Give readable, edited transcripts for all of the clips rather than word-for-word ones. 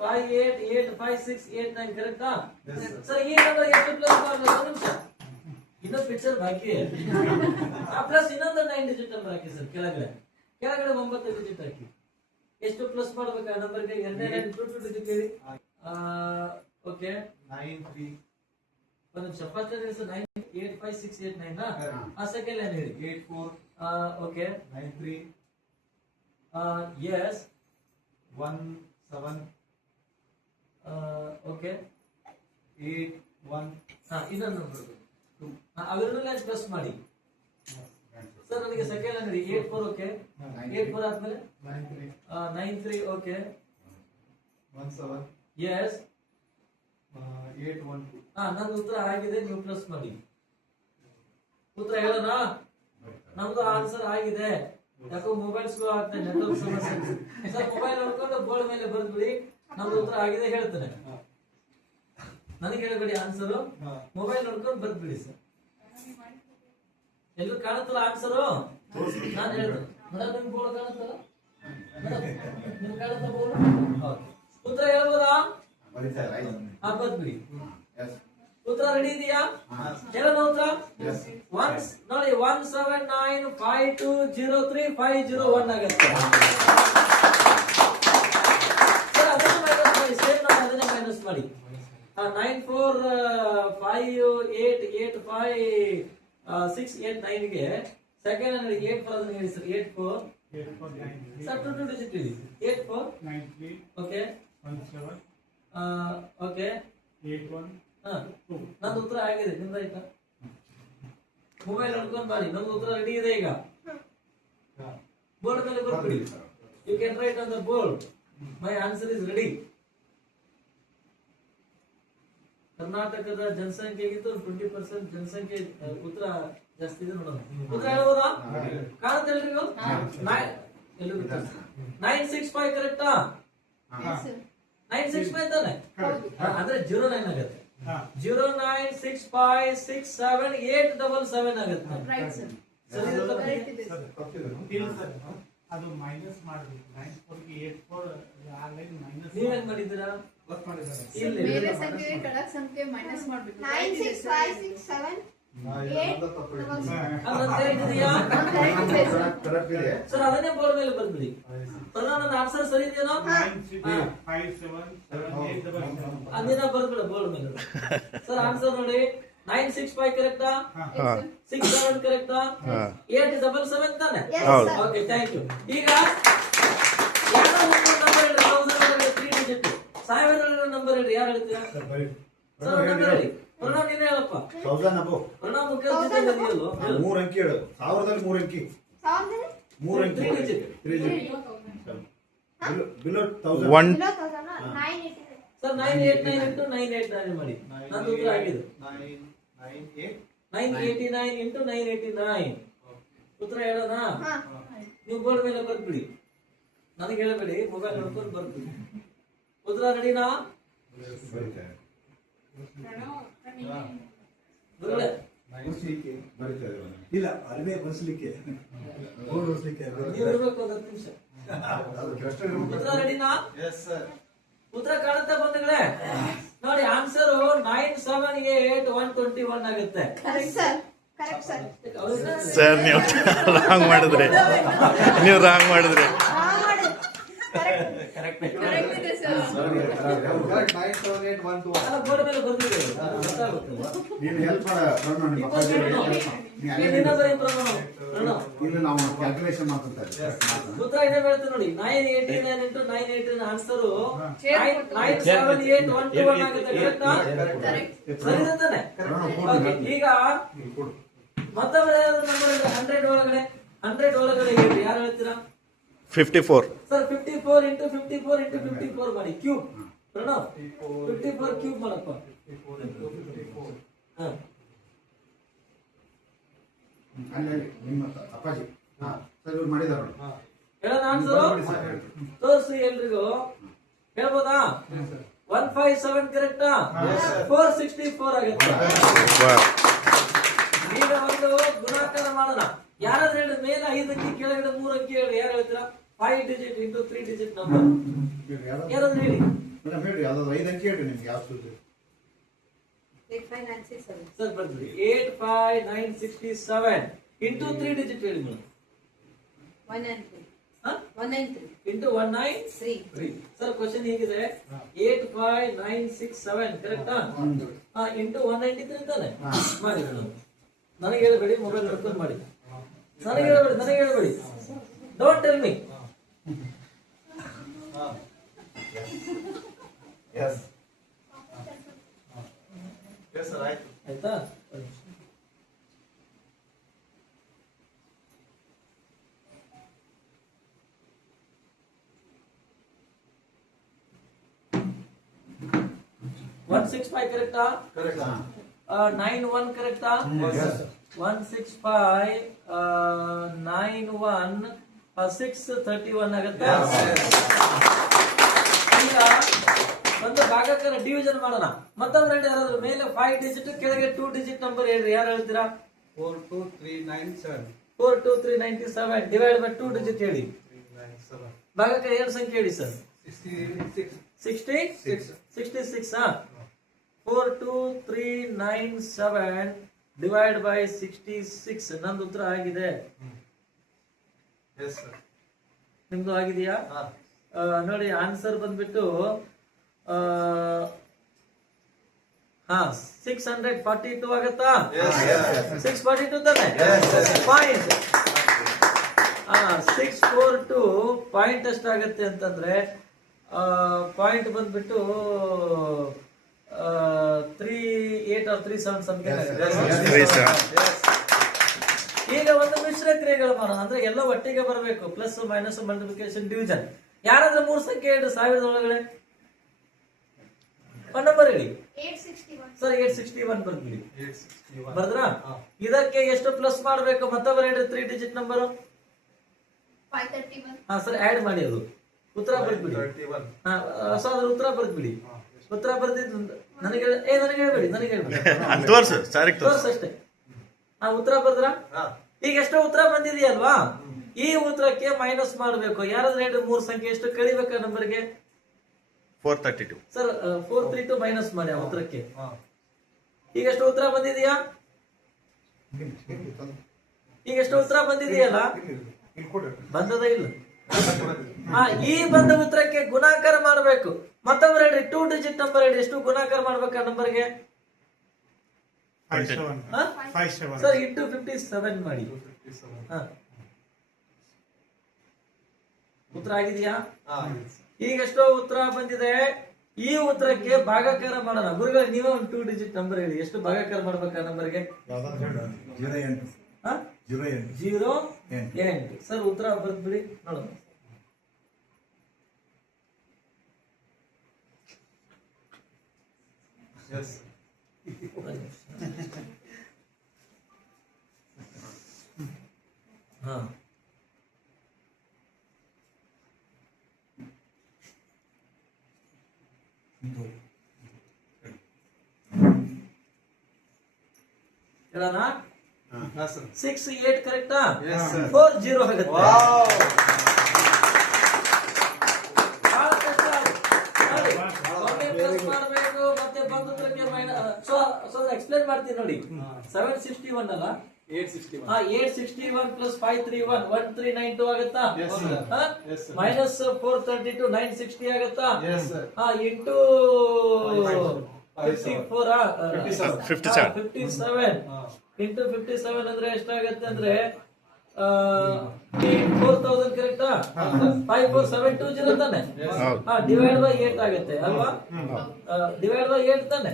588568 ಕರೆಕ್ಟಾ? ಸರ್ ಈ ನಂಬರ್ ಎಷ್ಟು ಪ್ಲಸ್ ಮಾಡಬೇಕು? ಒಂದು ನಿಮಿಷ, ಇನ್ನೊಂದು ಪಿಕ್ಚರ್ ಬಾಕಿ. ಆ ಪ್ಲಸ್ ಇನ್ನೊಂದು 9 ಡಿಜಿಟ್ ನಂಬರ್ ಹಾಕಿ ಸರ್. ಕೆಳಗಡೆ 9 ಡಿಜಿಟ್ ಹಾಕಿ. ಎಷ್ಟು ಪ್ಲಸ್ ಮಾಡಬೇಕು ಆ ನಂಬರ್ಗೆ? ಎರಡನೇ 2 ಡಿಜಿಟ್ ಹೇಳಿ. ಓಕೆ 93 ಒಂದು ನಿಮಿಷ. ಫಸ್ಟ್ is 985689 ನಾ? ಆ ಸೆಕೆಂಡ್ ಲೈನ್ ಹೇಳಿ. 84 ಓಕೆ 93 yes 17 ಓಕೆ 81 ಇನ್ನೊಂದು ನಂಬರ್ ಅವೆರಡನ್ನೇ ಪ್ಲಸ್ ಮಾಡಿ ಸರ್. ನನಗೆ ಸೆಕೆಂಡ್ ಲೈನ್ ಹೇಳಿ. 84 ಓಕೆ 84 ಆದ್ಮೇಲೆ 93 ಓಕೆ 17 yes 812 ನಂದು ಉತ್ತರ ಆಗಿದೆ. ನೀವು ಪ್ಲಸ್ ಮಾಡಿ. ಉತ್ತರ ಹೇಳೋಣ? ನಮ್ದು ಆನ್ಸರ್ ಆಗಿದೆ. ಯಾಕೋ ಮೊಬೈಲ್ ಸ್ಲೋ ಆಗ್ತದೆ, ನೆಟ್ವರ್ಕ್ ಸಮಸ್ಯೆ. ಸರ್ ಮೊಬೈಲ್ ನೋಡ್ಕೊಂಡು ಬೋರ್ಡ್ ಮೇಲೆ ಬರ್ದ್ಬಿಡಿ. ನಮ್ದು ಉತ್ತರ ಆಗಿದೆ ಹೇಳ್ತೇನೆ. ನನಗೆ ಹೇಳಬೇಡಿ ಆನ್ಸರು, ಮೊಬೈಲ್ ನೋಡ್ಕೊಂಡು ಬರ್ದ್ಬಿಡಿ ಸರ್. ಎಲ್ಲೂ ಕಾಣುತ್ತಲ್ಲ ಆನ್ಸರು? ನಾನು ಹೇಳ್ತೇನೆ. ಮೇಡಮ್ ನಿಮ್ ಬೋರ್ಡ್ ಕಾಣುತ್ತಲ್ಲ? ನಿಮ್ ಕಾಣುತ್ತ ಬೋರ್ಡ್? ಉತ್ತರ ಹೇಳ್ಬೋದಾ? ಬರ್ದ್ಬಿಡಿ. ಉತ್ತರ ರೆಡಿ ಇದೆಯಾ? ಹೇಳೋಣ ಉತ್ತರ? ನೋಡಿ 1795203 ಆಗುತ್ತೆ. ಅದನ್ನೇ ಮೈನಸ್ ಮಾಡಿ. 94588568 ಗೆ ಸೆಕೆಂಡ್ ಅಂದ್ರೆ 84 ಅದನ್ನ ಹೇಳಿ ಸರ್. 84 ಸರ್ 2 ಡಿಜಿಟ್ ಹೇಳಿ. 84 93 ಓಕೆ 17 ಓಕೆ 81 ನಂದು ಉತ್ತರ ಆಗಿದೆ. ನಿಮ್ದು ಆಯ್ತಾ? ಮೊಬೈಲ್ ನೋಡ್ಕೊಂಡು ಮಾಡಿ. ನಮ್ದು ಉತ್ತರ ರೆಡಿ ಇದೆ. ಈಗ ಬೋರ್ಡ್ ಮೇಲೆ ಬರ್ಬಿಡಿ. You can write on the board my answer is ready. ಕರ್ನಾಟಕದ ಜನಸಂಖ್ಯೆಗಿಂತ 20% ಜನಸಂಖ್ಯೆ ಉತ್ತರ ಜಾಸ್ತಿ ಇದೆ. ನೋಡೋಣ ಉತ್ತರ ಹೇಳ್ಬೋದಾ? ಕಾಣುತ್ತೆ ಎಲ್ರಿಗೂ? 965 ಕರೆಕ್ಟಾ? 965 ತಾನೆ? ಅಂದ್ರೆ 09 ಆಗುತ್ತೆ. 096567877 ಆಗುತ್ತೆ. ಅದು ಮೈನಸ್ ಮಾಡಬೇಕು. 94 ಗೆ 84 ಆ ಲೈನ್ ಮೈನಸ್. ನೀವೇನ್ ಮಾಡಿದ್ದೀರಾ? ವರ್ಕ್ ಮಾಡಿದ್ದಾರೆ. ಬೇರೆ ಸಂಖ್ಯೆ ಕೆಳಗೆ ಸಂಖ್ಯೆ ಮೈನಸ್ ಮಾಡಬೇಕು. 96567 ಸರ್ ಅದನ್ನೇ ಬೋರ್ಡ್ ಮೇಲೆ ಬರ್ಬಿಡಿ. ನನ್ನ ಆನ್ಸರ್ ಸರಿ ಇದೆಯಾ? ಅದನ್ನ ಬರ್ಬಿಡ ಬೋರ್ಡ್ ಮೇಲೆ. ಸರ್ ಆನ್ಸರ್ ನೋಡಿ 965 ಕರೆಕ್ಟಾ? 67 ಕರೆಕ್ಟಾ? 877 ತಾನೆ? Okay thank you. ಈಗ ಯಾರೋ ಒಂದು ನಂಬರ್ ಹೇಳಿ. 1000 ಡಿಜಿಟ್ 1000 ನಂಬರ್ ಹೇಳಿ. ಯಾರು ಹೇಳ್ತೀರಾ? ಸರ್ ನಂಬರ್ ಹೇಳಿ. ಪ್ರಣವ್ ನೀನೇ ಹೇಳಪ್ಪ. 1000 ಅಪ್ಪು. ಪ್ರಣವ್ ಮುಖ್ಯ ಜೊತೆ ಇದೆಯಲ್ಲೋ? 3 ಅಂಕಿ ಹೇಳು. 1000ದಲ್ಲಿ 3 ಅಂಕಿ. 3 ಅಂಕಿ. 3 ಡಿಜಿಟ್. ಬಿಲೋ 1000. ಸರ್ 989 into 989 ಮಾಡಿ. ನಂದು ಉತ್ತರ ಆಗಿದೆ. 989 into 989 ಉತ್ತರ ಹೇಳೋಣ? ನೀವು ಬೋರ್ಡ್ ಮೇಲೆ ಬರ್ಬಿಡಿ. ನನಗೆ ಹೇಳಬೇಡಿ, ಮೊಬೈಲ್ ನೋಡ್ಕೊಂಡು ಬರ್ಬಿಡಿ. ಉತ್ತರ ರೆಡಿನಾ? ಇಲ್ಲ ಅಲ್ಲೇ ಬಸ್ಲಿಕ್ಕೆ ನೀವು ಇರ್ಬೇಕು 10 ನಿಮಿಷ. ಉತ್ತರ ರೆಡಿನಾ? ಉತ್ತರ ಕಾಣುತ್ತಾ ಬಂಧುಗಳೇ? ನೋಡಿ ಆನ್ಸರ್ 978121 ಆಗುತ್ತೆ. ಸರ್ ನೀವು ರಾಂಗ್ ಮಾಡಿದ್ರೆ ಬೋರ್ಡ್ ಮೇಲೆ ಬರ್ಬಿಡಿ. ನೀನು ಹೆಲ್ಪ್ ಮಾಡ. ಇಲ್ಲ ನಾವು ಕ್ಯಾಲ್ಕುಲೇಷನ್ ಮಾಡ್ತಾರೆ. ಉತ್ತರ ಇದೆ ಹೇಳ್ತೀನಿ ನೋಡಿ. 989 into 989 ಆನ್ಸರ್ 97821 ಆಗುತ್ತೆ. ಕರೆಕ್ಟಾ? ಸರಿ ತಾನೆ? ಓಕೆ ಈಗ ಮತ್ತೊಮ್ಮೆ ನಂಬರ್ 100 ಒಳಗಡೆ 100 ಒಳಗಡೆ ಹೇಳಿ. ಯಾರು ಹೇಳ್ತೀರಾ? 54 ಸರ್ 54 into 54 into 54 ಮಾಡಿ. ಕ್ಯೂಬ್ ಪ್ರಣವ್ 54 ಕ್ಯೂಬ್ ಮಾಡಪ್ಪ. ನಿಮ್ಮ ಅಪ್ಪಾಜಿ ಸರ್ ಇವ್ರು ಮಾಡಿದಾರ. ಹೇಳೋಣ ಆನ್ಸರ್ ತೋರಿಸಿ ಎಲ್ರಿಗೂ. ಹೇಳ್ಬೋದಾ? 157 ಕರೆಕ್ಟಾ? 464 ಆಗುತ್ತೆ. ಈಗ ಒಂದು ಗುಣಾಕಾರ ಮಾಡೋಣ. ಯಾರಾದ್ರೂ ಹೇಳಿ ಮೇಲೆ 5 ಅಂಕಿ ಕೆಳಗಡೆ 3 ಅಂಕಿ ಹೇಳಿ. ಯಾರು ಹೇಳ್ತೀರಾ? 5 ಡಿಜಿಟ್ into 3 ಡಿಜಿಟ್ ನಂಬರ್ ಯಾರಾದ್ರೂ ಹೇಳಿ. ಮೇಡಮ್ ಹೇಳಿ ಯಾವ್ದಾದ್ರು 5 ಅಂಕಿ ಹೇಳಿ ನಿಮ್ಗೆ ಯಾವ ಸೂಚನೆ. 8596 ಸರ್ ಬರ್ತೀವಿ 85967 ಇಂಟು 3 ಡಿಜಿಟ್ ಹೇಳಿ ಮೇಡಮ್. 193 ಹಾ 193 ಇಂಟು 193. ಸರ್ ಕ್ವಶನ್ ಹೀಗಿದೆ 85967 ಕರೆಕ್ಟಾ? ಇಂಟು 193 ತಾನೆ ಮಾಡಿ ಮೇಡಮ್. ನನಗೆ ಹೇಳ್ಬೇಡಿ, ಮೊಬೈಲ್ ನೋಡ್ಕೊಂಡು ಮಾಡಿ. ನನಗೆ ಹೇಳ್ಬೇಡಿ. Don't tell me. ಆಯ್ತಾ? ಒನ್ 165 ಕರೆಕ್ಟಾ? 91 ಕರೆಕ್ಟಾ? 165 91 631 ಆಗುತ್ತಾ? ಈಗ ಒಂದು ಭಾಗಕ್ಕನ ಡಿವಿಷನ್ ಮಾಡೋಣ. ಮತ್ತೊಂದು ಯಾರಾದ್ರೂ ಮೇಲೆ 5 ಡಿಜಿಟ್ ಕೆಳಗೆ 2 ಡಿಜಿಟ್ ನಂಬರ್ ಹೇಳ್ರಿ. ಯಾರು ಹೇಳ್ತೀರಾ? 42397 42397 ಡಿವೈಡ್ ಬೈ 2 ಡಿಜಿಟ್ ಹೇಳಿ. ಭಾಗಕ್ಕೆ 2 ಸಂಖ್ಯೆ ಹೇಳಿ ಸರ್. 66 42397 divide by 66. ನಂದು ಉತ್ತರ ಆಗಿದೆ. ನಿಮ್ದು ಆಗಿದೆಯಾ? ನೋಡಿ ಆನ್ಸರ್ ಬಂದ್ಬಿಟ್ಟು 642 ಆಗತ್ತಾ? 642 ತಾನೆ ಪಾಯಿಂಟ್. 642 ಪಾಯಿಂಟ್ ಎಷ್ಟಾಗತ್ತೆ ಅಂತಂದ್ರೆ ಪಾಯಿಂಟ್ ಬಂದ್ಬಿಟ್ಟು 38 or 37 ಸಮಥಿಂಗ್ ಆಗುತ್ತೆ. ಈಗ ಒಂದು ಮಿಶ್ರ ಕ್ರಿಯೆಗಳು ಮಾಡೋಣ. ಅಂದ್ರೆ ಎಲ್ಲ ಒಟ್ಟಿಗೆ ಬರಬೇಕು. Plus minus multiplication division. ಯಾರಾದ್ರೂ 3 ಸಂಖ್ಯೆ ಹೇಳಿ 1000 ಒಳಗಡೆ ಒಂದು ನಂಬರ್ ಹೇಳಿ. 861 ಸರ್ 861 ಬರ್ಬಿಡಿ. ಬರ್ದ್ರಾ? ಇದಕ್ಕೆ ಎಷ್ಟು ಪ್ಲಸ್ ಮಾಡಬೇಕು? ಮತ್ತೊಬ್ಬರು ಹೇಳ್ರಿ 3 ಡಿಜಿಟ್ ನಂಬರ್. 531 ಹಾ ಸರ್ ಆಡ್ ಮಾಡಿ ಅದು ಉತ್ತರ ಬರ್ಬಿಡಿ. ಹಾ ಸೊ ಅದ್ರ ಉತ್ತರ ಬರ್ಬಿಡಿ. ಉತ್ತರ ಬರ್ದಿದ್ದು ನನಗೆ ಹೇಳ್ಬೇಡಿ. ತೋರ್ಸು ತೋರ್ಸ್ ಅಷ್ಟೇ. ಉತ್ತರ ಬರ್ದ್ರ? ಈಗ ಎಷ್ಟೋ ಉತ್ತರ ಬಂದಿದೆಯಲ್ವಾ? ಈ ಉತ್ತರಕ್ಕೆ ಮೈನಸ್ ಮಾಡಬೇಕು. ಯಾರಾದ್ರೂ ಹೇಳ್ರಿ 3 ಸಂಖ್ಯೆ ಎಷ್ಟು ಕಳಿಬೇಕ ನಂಬರ್ಗೆ? 432. ಸರ್ 432 ಮೈನಸ್ ಮಾಡಿ ಆ ಉತ್ತರಕ್ಕೆ. ಈಗ ಎಷ್ಟು ಉತ್ತರ ಬಂದಿದೆಯಾ? ಈಗ ಎಷ್ಟು ಉತ್ತರ ಬಂದಿದೆಯಲ್ಲ? ಬಂದದ ಇಲ್ಲ. ಈ ಬಂದ ಉತ್ತರಕ್ಕೆ ಗುಣಾಕಾರ ಮಾಡಬೇಕು. ಮತ್ತೊಬ್ಬರು ಹೇಳ್ರಿ 2 ಡಿಜಿಟ್ ನಂಬರ್ ಹೇಳಿ. ಎಷ್ಟು ಗುಣಾಕಾರ ಮಾಡ್ಬೇಕು ಆ ನಂಬರ್ಗೆ? 57 ಸರ್ ಇಂಟು 57 ಮಾಡಿ. ಉತ್ತರ ಆಗಿದೆಯಾ? ಈಗ ಎಷ್ಟೋ ಉತ್ತರ ಬಂದಿದೆ. ಈ ಉತ್ತರಕ್ಕೆ ಭಾಗಾಕಾರ ಮಾಡೋಣ. ಗುರುಗಳು ನೀವೇ ಒಂದು 2 ಡಿಜಿಟ್ ನಂಬರ್ ಹೇಳಿ. ಎಷ್ಟು ಭಾಗಾಕಾರ ಮಾಡ್ಬೇಕು ಆ ನಂಬರ್ಗೆ? 08. ಸರ್ ಉತ್ತರ ಬರ್ದ್ಬಿಡಿ ನೋಡೋಣ. ಹಾ ಹೇಳೋಣ. 68 ಕರೆಕ್ಟಾ? 40 ಆಗುತ್ತೆ. ಮಾಡಬೇಕು ಮತ್ತೆ ಬಂದಕ್ಕೆ ಎಕ್ಸ್ಪ್ಲೇನ್ ಮಾಡ್ತೀನಿ ನೋಡಿ. 761 ಅಲ್ಲ 861 ಪ್ಲಸ್ 531 1392 ಆಗುತ್ತಾ? ಮೈನಸ್ 432 960 ಆಗುತ್ತಾ? ಇಂಟು 57 ಇಂಟು 57 ಅಂದ್ರೆ ಎಷ್ಟಾಗತ್ತೆ ಅಂದ್ರೆ 4000 ಕರೆಕ್ಟಾ? 54720 ತಾನೆ? ಡಿವೈಡ್ ಬೈ 8 ಆಗುತ್ತೆ ಅಲ್ವಾ? ಡಿವೈಡ್ ಬೈ 8 ತಾನೆ?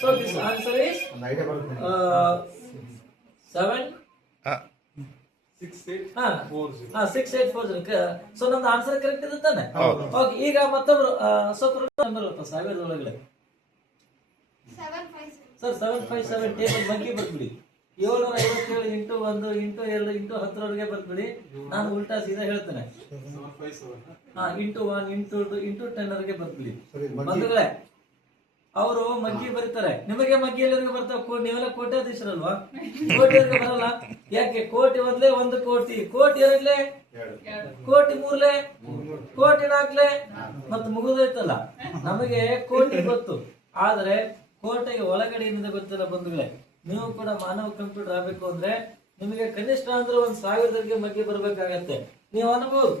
So this answer is 6840. So ನಮ್ದು ಆನ್ಸರ್ ಕರೆಕ್ಟ್ ಇದೆ ತಾನೆ? ಓಕೆ. ಈಗ ಮತ್ತೊಬ್ರು ಸ್ವಲ್ಪ ನಂಬರ್ 1000 ಒಳಗಡೆ ಸರ್ 757 ಟೇಬಲ್ ಬಗ್ಗೆ ಬರ್ಬಿಡಿ. 757 ಇಂಟು 1 ಇಂಟು 2 ಇಂಟು 10 ಬರ್ಬಿಡಿ. ನಾನು ಉಲ್ಟಾ ಸೀದಾ ಹೇಳ್ತೇನೆ. ಇಂಟು 1 ಇಂಟು 2 ಇಂಟು 10 ಬರ್ಬಿಡಿ ಬಂಧುಗಳೇ. ಅವರು ಮಗ್ಗಿ ಬರೀತಾರೆ. ನಿಮಗೆ ಮಗ್ಗಿ ಎಲ್ಲರಿಗೂ ಬರ್ತಾವ? ನೀವೆಲ್ಲ ಕೋಟ್ಯಾಧೀಶರಲ್ವಾ? ಕೋಟಿಯವರಿಗೆ ಬರಲ್ಲ. ಯಾಕೆ? ಕೋಟಿ ಒಂದ್ಲೆ 1 ಕೋಟಿ, ಕೋಟಿ ಎರಡ್ಲೆ, ಕೋಟಿ ಮೂರ್ಲೆ, ಕೋಟಿ ನಾಲ್ಕಲೆ, ಮತ್ ಮುಗಿದೋಯ್ತಲ್ಲ. ನಮಗೆ ಕೋಟಿ ಗೊತ್ತು, ಆದ್ರೆ ಕೋಟೆಗೆ ಒಳಗಡೆ ಏನಿದೆ ಗೊತ್ತಿಲ್ಲ ಬಂಧುಗಳೇ. ನೀವು ಕೂಡ ಮಾನವ ಕಂಪ್ಯೂಟರ್ ಆಗ್ಬೇಕು ಅಂದ್ರೆ ನಿಮಗೆ ಕನಿಷ್ಠ ಅಂದ್ರೆ 1000 ಮಗ್ಗಿ ಬರ್ಬೇಕಾಗತ್ತೆ. ನೀವು ಅನ್ಬೋದು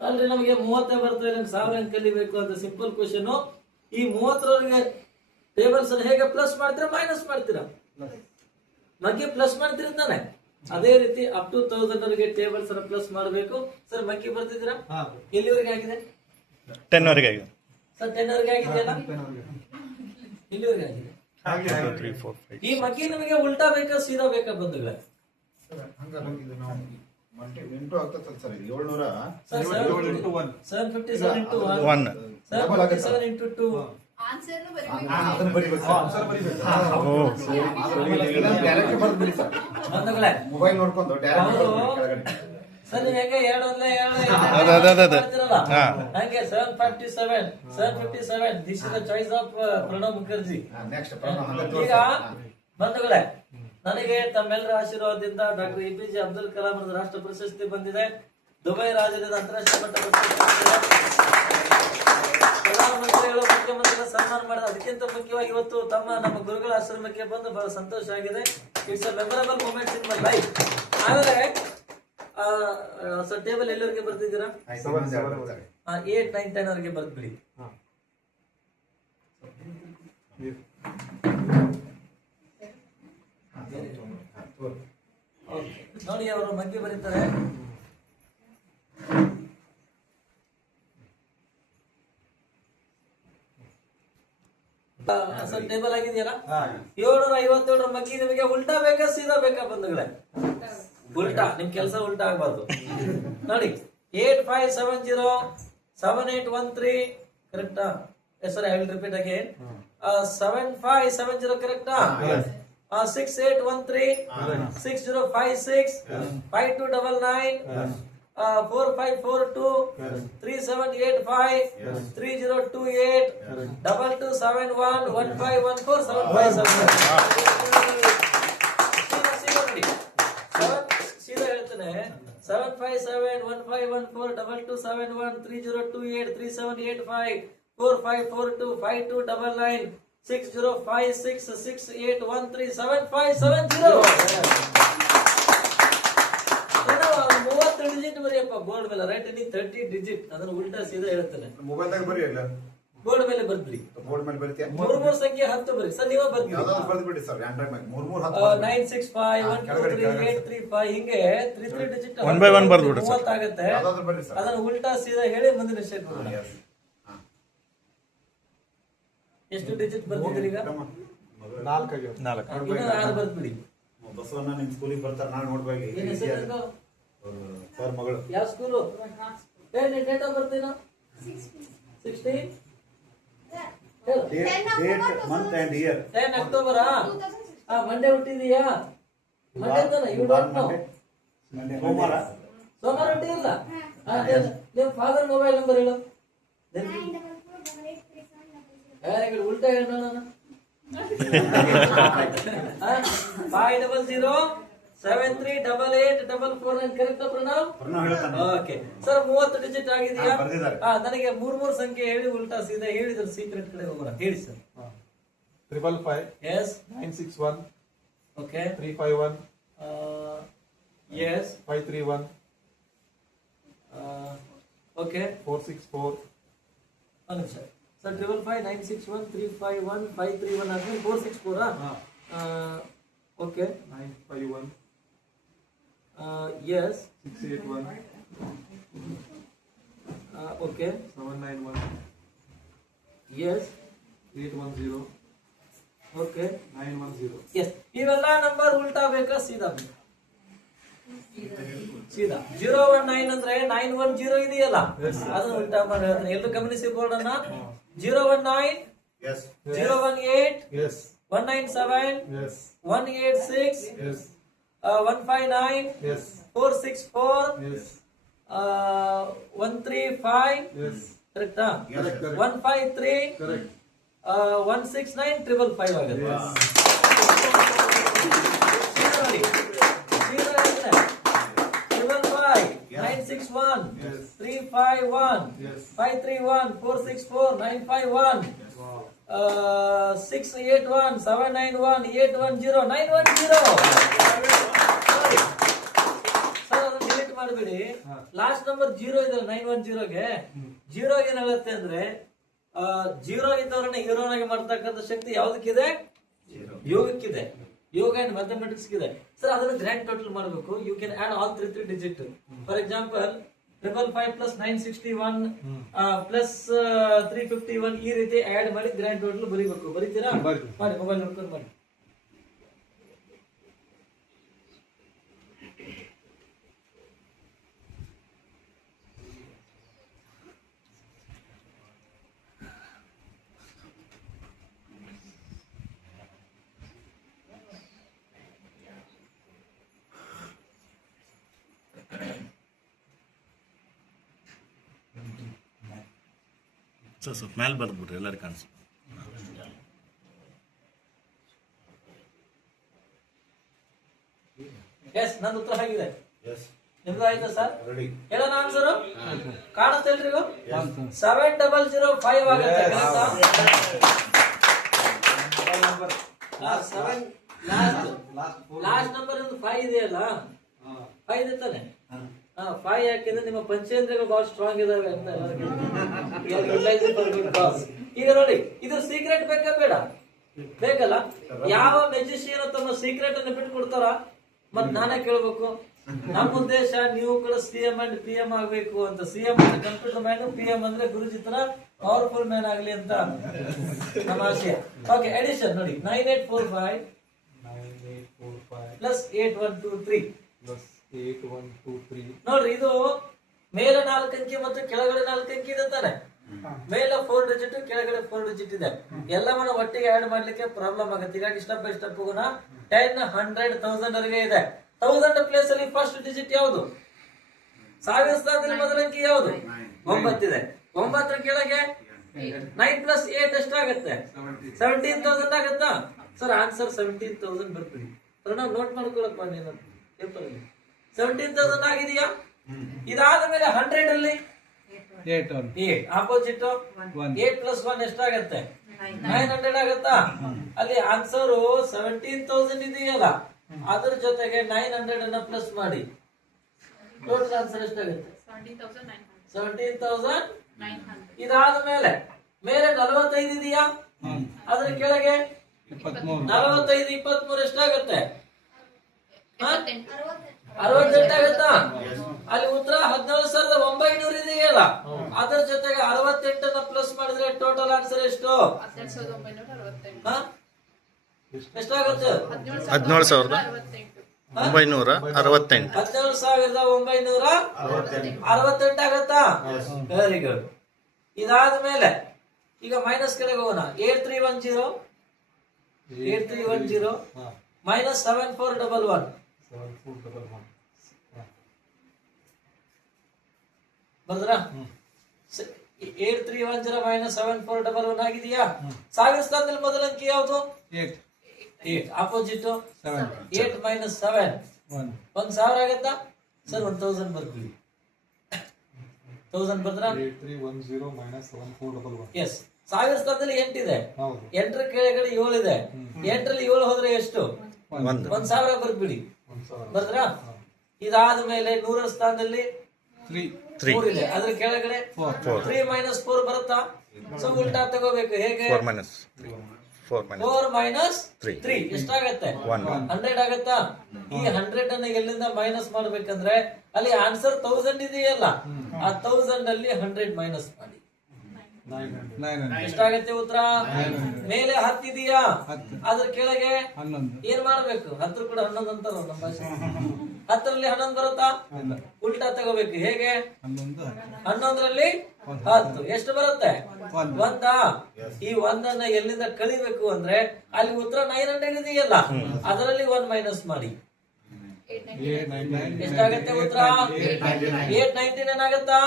ಅಲ್ರಿ ನಮಗೆ 30 ಬರ್ತದೆ, ನಮ್ಗೆ 1000 ಕಲಿಬೇಕು ಅಂತ. Simple question. ಈ 30ರವರೆಗೆ ಟೇಬಲ್ಸ್ ಹೇಗೆ ಪ್ಲಸ್ ಮಾಡ್ತೀರಾ ಮೈನಸ್ ಮಾಡ್ತೀರಾ? ಮಗ್ಗಿ ಪ್ಲಸ್ ಮಾಡ್ತೀರಾ ತಾನೆ? ಅದೇ ರೀತಿ ಅಪ್ ಟು 1000 ವರೆಗೆ ಟೇಬಲ್ಸ್ ಪ್ಲಸ್ ಮಾಡಬೇಕು. ಸರ್ ಮಗ್ಗಿ ಬರ್ತಿದ್ದೀರಾ? ಎಲ್ಲಿವರೆಗೆ ಆಗಿದೆ? 10 ವರೆಗೆ ಆಗಿದೆ ಸರ್ 10 ವರೆಗೆ ಆಗಿದೆಯಲ್ಲ? ಇಲ್ಲಿವರೆಗೆ ಆಗಿದೆ. 1 2 3 4 5 ಈ ಮಗ್ಗಿ ನಮಗೆ ಉಲ್ಟಾ ಬೇಕಾ ಸೀದಾ ಬೇಕಾ ಬಂಧುಗಳೇ? ಹಂಗಾಗಿ ಇದು ನಾವು ಇಂಟು ಆಗ್ತದೆ ಸರ್. 700 sir 757 into 1 757 into 2. ಆನ್ಸರ್ನು ಅದನ್ನ ಬರಿಬೇಕು ಸರ್. ಆನ್ಸರ್ ಬರಿಬೇಕು. ಡೈರೆಕ್ಟ್ ಬರ್ದು ಬಿಡಿ ಸರ್. ಬಂಧುಗಳೇ ಮೊಬೈಲ್ ನೋಡ್ಕೊಂಡು ಡೈರೆಕ್ಟ್ ಬರ್ದು ಬಿಡಿ ಕೆಳಗಡೆ. ಸರ್ ನೀವು ಹೆಂಗೆ 2 1 ಹಾ. ಹಂಗೆ 757 this is the choice of Pranav Mukherjee. Next ಈಗ ಬಂಧುಗಳೇ, ನನಗೆ ತಮ್ಮೆಲ್ಲರ ಆಶೀರ್ವಾದದಿಂದ ಡಾಕ್ಟರ್ APJ ಅಬ್ದುಲ್ ಕಲಾಂ ಅವರ ರಾಷ್ಟ್ರ ಪ್ರಶಸ್ತಿ ಬಂದಿದೆ. ದುಬೈ ರಾಜ್ಯದಿಂದ ಅಂತಾರಾಷ್ಟ್ರೀಯ ಮಟ್ಟ ಪ್ರಶಸ್ತಿ ಬಂದಿದೆ. ಪ್ರಧಾನಮಂತ್ರಿಗಳು ಮುಖ್ಯಮಂತ್ರಿಗಳ ಸನ್ಮಾನ ಮಾಡಿದ. ಅದಕ್ಕಿಂತ ಮುಖ್ಯವಾಗಿ ಇವತ್ತು ನಮ್ಮ ಗುರುಗಳ ಆಶ್ರಮಕ್ಕೆ ಬಂದು ಬಹಳ ಸಂತೋಷ ಆಗಿದೆ. It's a memorable moment in my life. ಆಮೇಲೆ ಸರ್ ಟೇಬಲ್ ಎಲ್ಲರಿಗೆ ಬರ್ತಿದ್ದೀರಾ? 8 9 10 ವರೆಗೆ ಬರ್ದ್ಬಿಡಿ. ನೋಡಿ ಅವರು ಮಗ್ಗಿ ಬರೀತಾರೆ. ಸರ್ ಟೇಬಲ್ ಆಗಿದೆಯಲ್ಲ? 757 ಮಗ್ಗಿ ನಿಮಗೆ ಉಲ್ಟಾ ಬೇಕಾ ಸೀದಾ ಬೇಕಾ ಬಂಧುಗಳೇ? ಉಲ್ಟಾ. ನಿಮ್ ಕೆಲಸ ಉಲ್ಟಾ ಆಗ್ಬಾರ್ದು. ನೋಡಿ 8570 7813 ಕರೆಕ್ಟಾ? Sir I will repeat again. 7570 ಕರೆಕ್ಟಾ? 6813 6056 5299 4542 3785 3028 2271 1514 7514 ಸೀದಾ ಹೇಳ್ತೇನೆ. 757 1514 2271 3028 3785 4542 5299 6056 6813 7570. 30 ಡಿಜಿಟ್ ಬರೆಯಪ್ಪ ಬೋರ್ಡ್ ಮೇಲೆ. Right any 30 digit. ಅದನ್ನ ಉಲ್ಟಾ ಸೀದಾ ಹೇಳ್ತೇನೆ. ಮೊಬೈಲ್ದಾಗ ಬರಿ ಅಲ್ಲ, ಬೋರ್ಡ್ ಮೇಲೆ ಬರ್ದ್ರಿ. ಬೋರ್ಡ್ ಮೇಲೆ ಬರಿತೀಯ? 3 ಸಂಖ್ಯೆ 10 ಬರಿ. ಸರ್ ನೀವೇ ಬರ್ದ್ರಿ. ಯಾವ್ದಾದ್ರು ಬರ್ದು ಬಿಡಿ ಸರ್. ಆಂಡ್ರಾಯ್ಡ್ ಮೇಲೆ 3 3 10 965 123 835 ಹಿಂಗೆ 3 ಡಿಜಿಟ್ 1 by 1 ಬರ್ದ್ಬಿಡಿ ಸರ್. 30 ಆಗುತ್ತೆ. ಯಾವ್ದಾದ್ರು ಬರ್ರಿ ಸರ್. ಅದನ್ನ ಉಲ್ಟಾ ಸೀದಾ ಹೇಳಿ ಮುಂದಿನ ಸ್ಟೆಪ್ ಹೋಗೋಣ. ಎಷ್ಟು ಡಿಜಿಟ್ ಬರ್ತಿದ್ರಿ ಈಗ? 4 ಇನ್ನೂ 6 ಬರ್ದ್ಬಿಡಿ. ಬಸವಣ್ಣ ನಿಮ್ ಸ್ಕೂಲಿಗೆ ಬರ್ತಾರೆ, ನಾನು ನೋಡ್ಬೇಕು. ಏನ್ ಹೆಸರು ನಿಂದು? ಸರ್ ಮಗಳು. ಯಾವ ಸ್ಕೂಲು? ನಿನ್ ಡೇಟ್ ಆಫ್ ಬರ್ತ್ ಏನು? 16 ಡೇಟ್ ಮಂತ್ ಅಂಡ್ ಇಯರ್ 10 ಅಕ್ಟೋಬರಾ? ಮಂಡೇ ಹುಟ್ಟಿದೀಯಾ? ಮಂಡೇ ತಾನೆ? You don't know. ಸೋಮವಾರ ಸೋಮವಾರ ಹುಟ್ಟಿಲ್ಲ? ನಿಮ್ ಫಾದರ್ ಮೊಬೈಲ್ ನಂಬರ್ ಹೇಳು. ಉಲ್ಟಾ ಹೇಳ. 500 738844 correct Pranav? Okay sir. 30 digit ಆಗಿದೆಯಾ? ನನಗೆ 3 ಸಂಖ್ಯೆ ಹೇಳಿ ಉಲ್ಟಾ ಸೀದಾ ಹೇಳಿದ್ರು. ಸೀಕ್ರೆಟ್ ಕಡೆ ಹೋಗೋಣ. ಹೇಳಿ sir. 555 yes 961 okay 351 yes 531 okay 464 ಒಂದು ನಿಮಿಷ ಸರ್. 555 961 351 531 ಆದ್ಮೇಲೆ 464 okay 951 yes 681 okay 791 yes 810 okay 910 yes. ಇವೆಲ್ಲ ನಂಬರ್ ಉಲ್ಟಾ ಬೇಕಾ ಸೀದಾ ಬೇಕಾ? ಸೀದಾ. 019 ಅಂದ್ರೆ 910 ಇದೆಯಲ್ಲ, ಅದನ್ನ ಉಲ್ಟಾ ಮಾಡಿ ಹೇಳ್ತಾನೆ. ಎಲ್ಲರೂ ಗಮನಿಸಿ ಬೋರ್ಡ್ ಅನ್ನ. 019 S 018 yes 197 yes 186 yes 159 yes 464 yes 135 yes ಕರೆಕ್ಟಾ? Yes, correct. 153 correct 169,555 ಆಗುತ್ತೆ. ನೋಡಿ 961 351 531 464 951 681 791 810 910. ಸರ್ ಅದನ್ನ ಡಿಲೀಟ್ ಮಾಡಬೇಡಿ. ಲಾಸ್ಟ್ ನಂಬರ್ 0 ಇದೆ 910ಗೆ. 0 ಏನ್ ಹೇಳುತ್ತೆ ಅಂದ್ರೆ 0 ಇದ್ದವ್ರನ್ನ ಹೀರೋನಾಗಿ ಮಾಡ್ತಕ್ಕಂಥ ಶಕ್ತಿ ಯಾವ್ದಕ್ಕಿದೆ? ಯೋಗಕ್ಕಿದೆ. ಯೋಗ ಅಂಡ್ ಮ್ಯಾಥಮೆಟಿಕ್ಸ್ ಇದೆ. ಸರ್ ಅದನ್ನ ಗ್ರ್ಯಾಂಡ್ ಟೋಟಲ್ ಮಾಡಬೇಕು. You can add all 3 digit. For example 555 plus 961 plus 351 ಈ ರೀತಿ ಆಡ್ ಮಾಡಿ ಗ್ರ್ಯಾಂಡ್ ಟೋಟಲ್ ಬರೀಬೇಕು. ಬರೀತೀರಾ? ಮಾಡಿ, ಮೊಬೈಲ್ ನೋಡ್ಕೊಂಡು ಮಾಡಿ. ಸರ್ ಸ್ವಲ್ಪ ಮೇಲೆ ಬರ್ದ್ಬಿಟ್ರಿ ಎಲ್ಲರಿಗೂ ಕಾಣಿಸ್. ಎಸ್, ನಂದು ಉತ್ತರ ಆಗಿದೆ. Yes. ನಿಮ್ದು ಆಯ್ತಾ ಸರ್? Ready. ಹೇಳೋಣ ಆನ್ಸರ್? ಕಾಣುತ್ತೆ ಎಲ್ರಿಗೂ? 7005 ಆಗುತ್ತೆ. ಲಾಸ್ಟ್ ನಂಬರ್ ಒಂದು 5 ಇದೆಯಲ್ಲ, 5 ಇದೆ ತಾನೆ? 5 ಯಾಕೆಂದ್ರೆ ನಿಮ್ಮ ಪಂಚೇಂದ್ರಿಯಗಳು ಬಹಳ ಸ್ಟ್ರಾಂಗ್ ಇದಾವೆ ಅಂತ ಈಗ ನೋಡಿ, ಇದು ಸೀಕ್ರೆಟ್ ಬೇಕಾ ಬೇಡ? ಬೇಕಲ್ಲ. ಯಾವ ಮೆಜಿಷಿಯನ್ ತಮ್ಮ ಸೀಕ್ರೆಟ್ ಅನ್ನು ಬಿಟ್ಟು ಕೊಡ್ತಾರ? ಮತ್ ನಾನೇ ಕೇಳ್ಬೇಕು. ನಮ್ಮ ಉದ್ದೇಶ ನೀವು ಕೂಡ CM ಅಂಡ್ PM ಆಗ್ಬೇಕು ಅಂತ. CM ಅಂದ್ರೆ ಕಂಪ್ಯೂಟರ್ ಮ್ಯಾನ್, PM ಅಂದ್ರೆ ಗುರುಜಿ ತರ ಪವರ್ಫುಲ್ ಮ್ಯಾನ್ ಆಗ್ಲಿ ಅಂತ ನಮ್ಮ ಆಶಯ. ಓಕೆ, ಎಡಿಷನ್ ನೋಡಿ 9845 ಪ್ಲಸ್ 8123 ನೋಡ್ರಿ. ಇದು ಮೇಲೆ 4 ಅಂಕಿ ಮತ್ತು ಕೆಳಗಡೆ 4 ಅಂಕಿ ಇದೆ ತಾನೆ? ಮೇಲೆ 4 ಡಿಜಿಟ್, ಕೆಳಗಡೆ 4 ಡಿಜಿಟ್ ಇದೆ. ಎಲ್ಲವನ್ನ ಒಟ್ಟಿಗೆ ಆಡ್ ಮಾಡ್ಲಿಕ್ಕೆ ಪ್ರಾಬ್ಲಮ್ ಆಗುತ್ತೆ. ಹೀಗಾಗಿ ಸ್ಟೆಪ್ ಬೈ ಸ್ಟೆಪ್ ಹೋಗೋಣ. 10, 100, 1000 ವರೆಗೆ ಇದೆ. 1000 ಪ್ಲೇಸ್ ಅಲ್ಲಿ ಫಸ್ಟ್ ಡಿಜಿಟ್ ಯಾವುದು? 1000 ಸ್ಥಾನದಲ್ಲಿ ಮೊದಲ ಅಂಕಿ ಯಾವುದು? 9 ಇದೆ. 9 ಕೆಳಗೆ 9 ಪ್ಲಸ್ 8 ಎಷ್ಟಾಗುತ್ತೆ? 17,000 ಆಗುತ್ತಾ? ಸರ್ ಆನ್ಸರ್ 17,000 ಬರ್ತೀವಿ. ನಾವು ನೋಟ್ ಮಾಡ್ಕೊಳಪ್ಪ ನೀನು ಪೇಪರ್ ಅಲ್ಲಿ. 17,000 ಆಗಿದೆಯಾ? ಇದಾದ ಮೇಲೆ 100 ಅಲ್ಲಿ 8 ಆಪೋಸಿಟ್ 8 ಪ್ಲಸ್ 1 ಎಷ್ಟಾಗತ್ತೆ? 900 ಆಗುತ್ತಾ? ಅಲ್ಲಿ ಆನ್ಸರ್ 17,000 ಇದೆಯಲ್ಲ, ಅದ್ರ ಜೊತೆಗೆ 900 ಅನ್ನ ಪ್ಲಸ್ ಮಾಡಿ. ಟೋಟಲ್ ಆನ್ಸರ್ ಎಷ್ಟಾಗುತ್ತೆ? 17,900. ಇದಾದ ಮೇಲೆ 45 ಇದೆಯಾ? ಅದ್ರ ಕೆಳಗೆ 45 23 ಎಷ್ಟಾಗತ್ತೆ? 68 ಆಗುತ್ತಾ? ಅಲ್ಲಿ ಉತ್ತರ 17,900 ಇದೆಯಲ್ಲ, ಅದರ ಜೊತೆಗೆ 68 ಅನ್ನ ಪ್ಲಸ್ ಮಾಡಿದ್ರೆ ಟೋಟಲ್ ಆನ್ಸರ್ ಎಷ್ಟು? ಎಷ್ಟಾಗುತ್ತೆ? 17,968. 17,968 ಆಗತ್ತಾ? Very good. ಇದಾದ್ಮೇಲೆ ಈಗ ಮೈನಸ್ ಕಡೆಗೆ ಹೋಗೋಣ. 8310 ಮೈನಸ್ 7411 ಬರ್ದ್ರಾ? 8310 ಮೈನಸ್ 7411 ಆಗಿದೆಯಾ? 1000 ಸ್ಥಾನದಲ್ಲಿ ಮೊದಲ ಅಂಕಿ ಯಾವುದು? 8. ಆಪೋಸಿಟ್ 8 ಮೈನಸ್ 7 1000 ಆಗತ್ತಾ? ಸರ್ 1000 ಬರ್ತೀವಿ. 1000 ಬರ್ದ್ರಾ? 8310 ಮೈನಸ್ 7411. ಎಸ್. 1000 ಸ್ಥಾನದಲ್ಲಿ 8 ಇದೆ. 8 ಕೆಳಗಡೆ 7 ಇದೆ. 8ರಲ್ಲಿ 7 ಹೋದ್ರೆ ಎಷ್ಟು? 1000 ಬರ್ಬಿಡಿ. ಬರ್ದ್ರಾ? ಇದಾದ ಮೇಲೆ 100 ಸ್ಥಾನದಲ್ಲಿ 3 ಇದೆ. ಅದ್ರ ಕೆಳಗಡೆ 3 ಮೈನಸ್ 4 ಬರುತ್ತಾ? ಸೊ ಉಲ್ಟಾ ತಗೋಬೇಕು. ಹೇಗೆ? 4 ಮೈನಸ್ 3 ಎಷ್ಟಾಗತ್ತೆ? 100 ಆಗತ್ತಾ? ಈ 100 ಅನ್ನ ಎಲ್ಲಿಂದ ಮೈನಸ್ ಮಾಡ್ಬೇಕಂದ್ರೆ ಅಲ್ಲಿ ಆನ್ಸರ್ 1000 ಇದೆಯಲ್ಲ, ಆ 1000 ಅಲ್ಲಿ 100 ಮೈನಸ್ ಮಾಡಿ. ಎಷ್ಟಾಗತ್ತೆ ಉತ್ತರ? ಮೇಲೆ 10 ಇದೆಯಾ? ಅದ್ರ ಕೆಳಗೆ ಏನ್ ಮಾಡ್ಬೇಕು? 10 ಕೂಡ 11 ಅಂತಾರ ನಮ್ಮ ಭಾಷೆ. 10ರಲ್ಲಿ 11 ಬರುತ್ತಾ? ಉಲ್ಟಾ ತಗೋಬೇಕು. ಹೇಗೆ? 11ರಲ್ಲಿ 10 ಎಷ್ಟು ಬರುತ್ತೆ? 1. ಈ 1 ಎಲ್ಲಿಂದ ಕಳಿಬೇಕು ಅಂದ್ರೆ ಅಲ್ಲಿ ಉತ್ತರ 900 ಇದೆಯಲ್ಲ, ಅದರಲ್ಲಿ 1 ಮೈನಸ್ ಮಾಡಿ. ಎಷ್ಟಾಗತ್ತೆ ಉತ್ತರ? 899 ಆಗತ್ತಾ?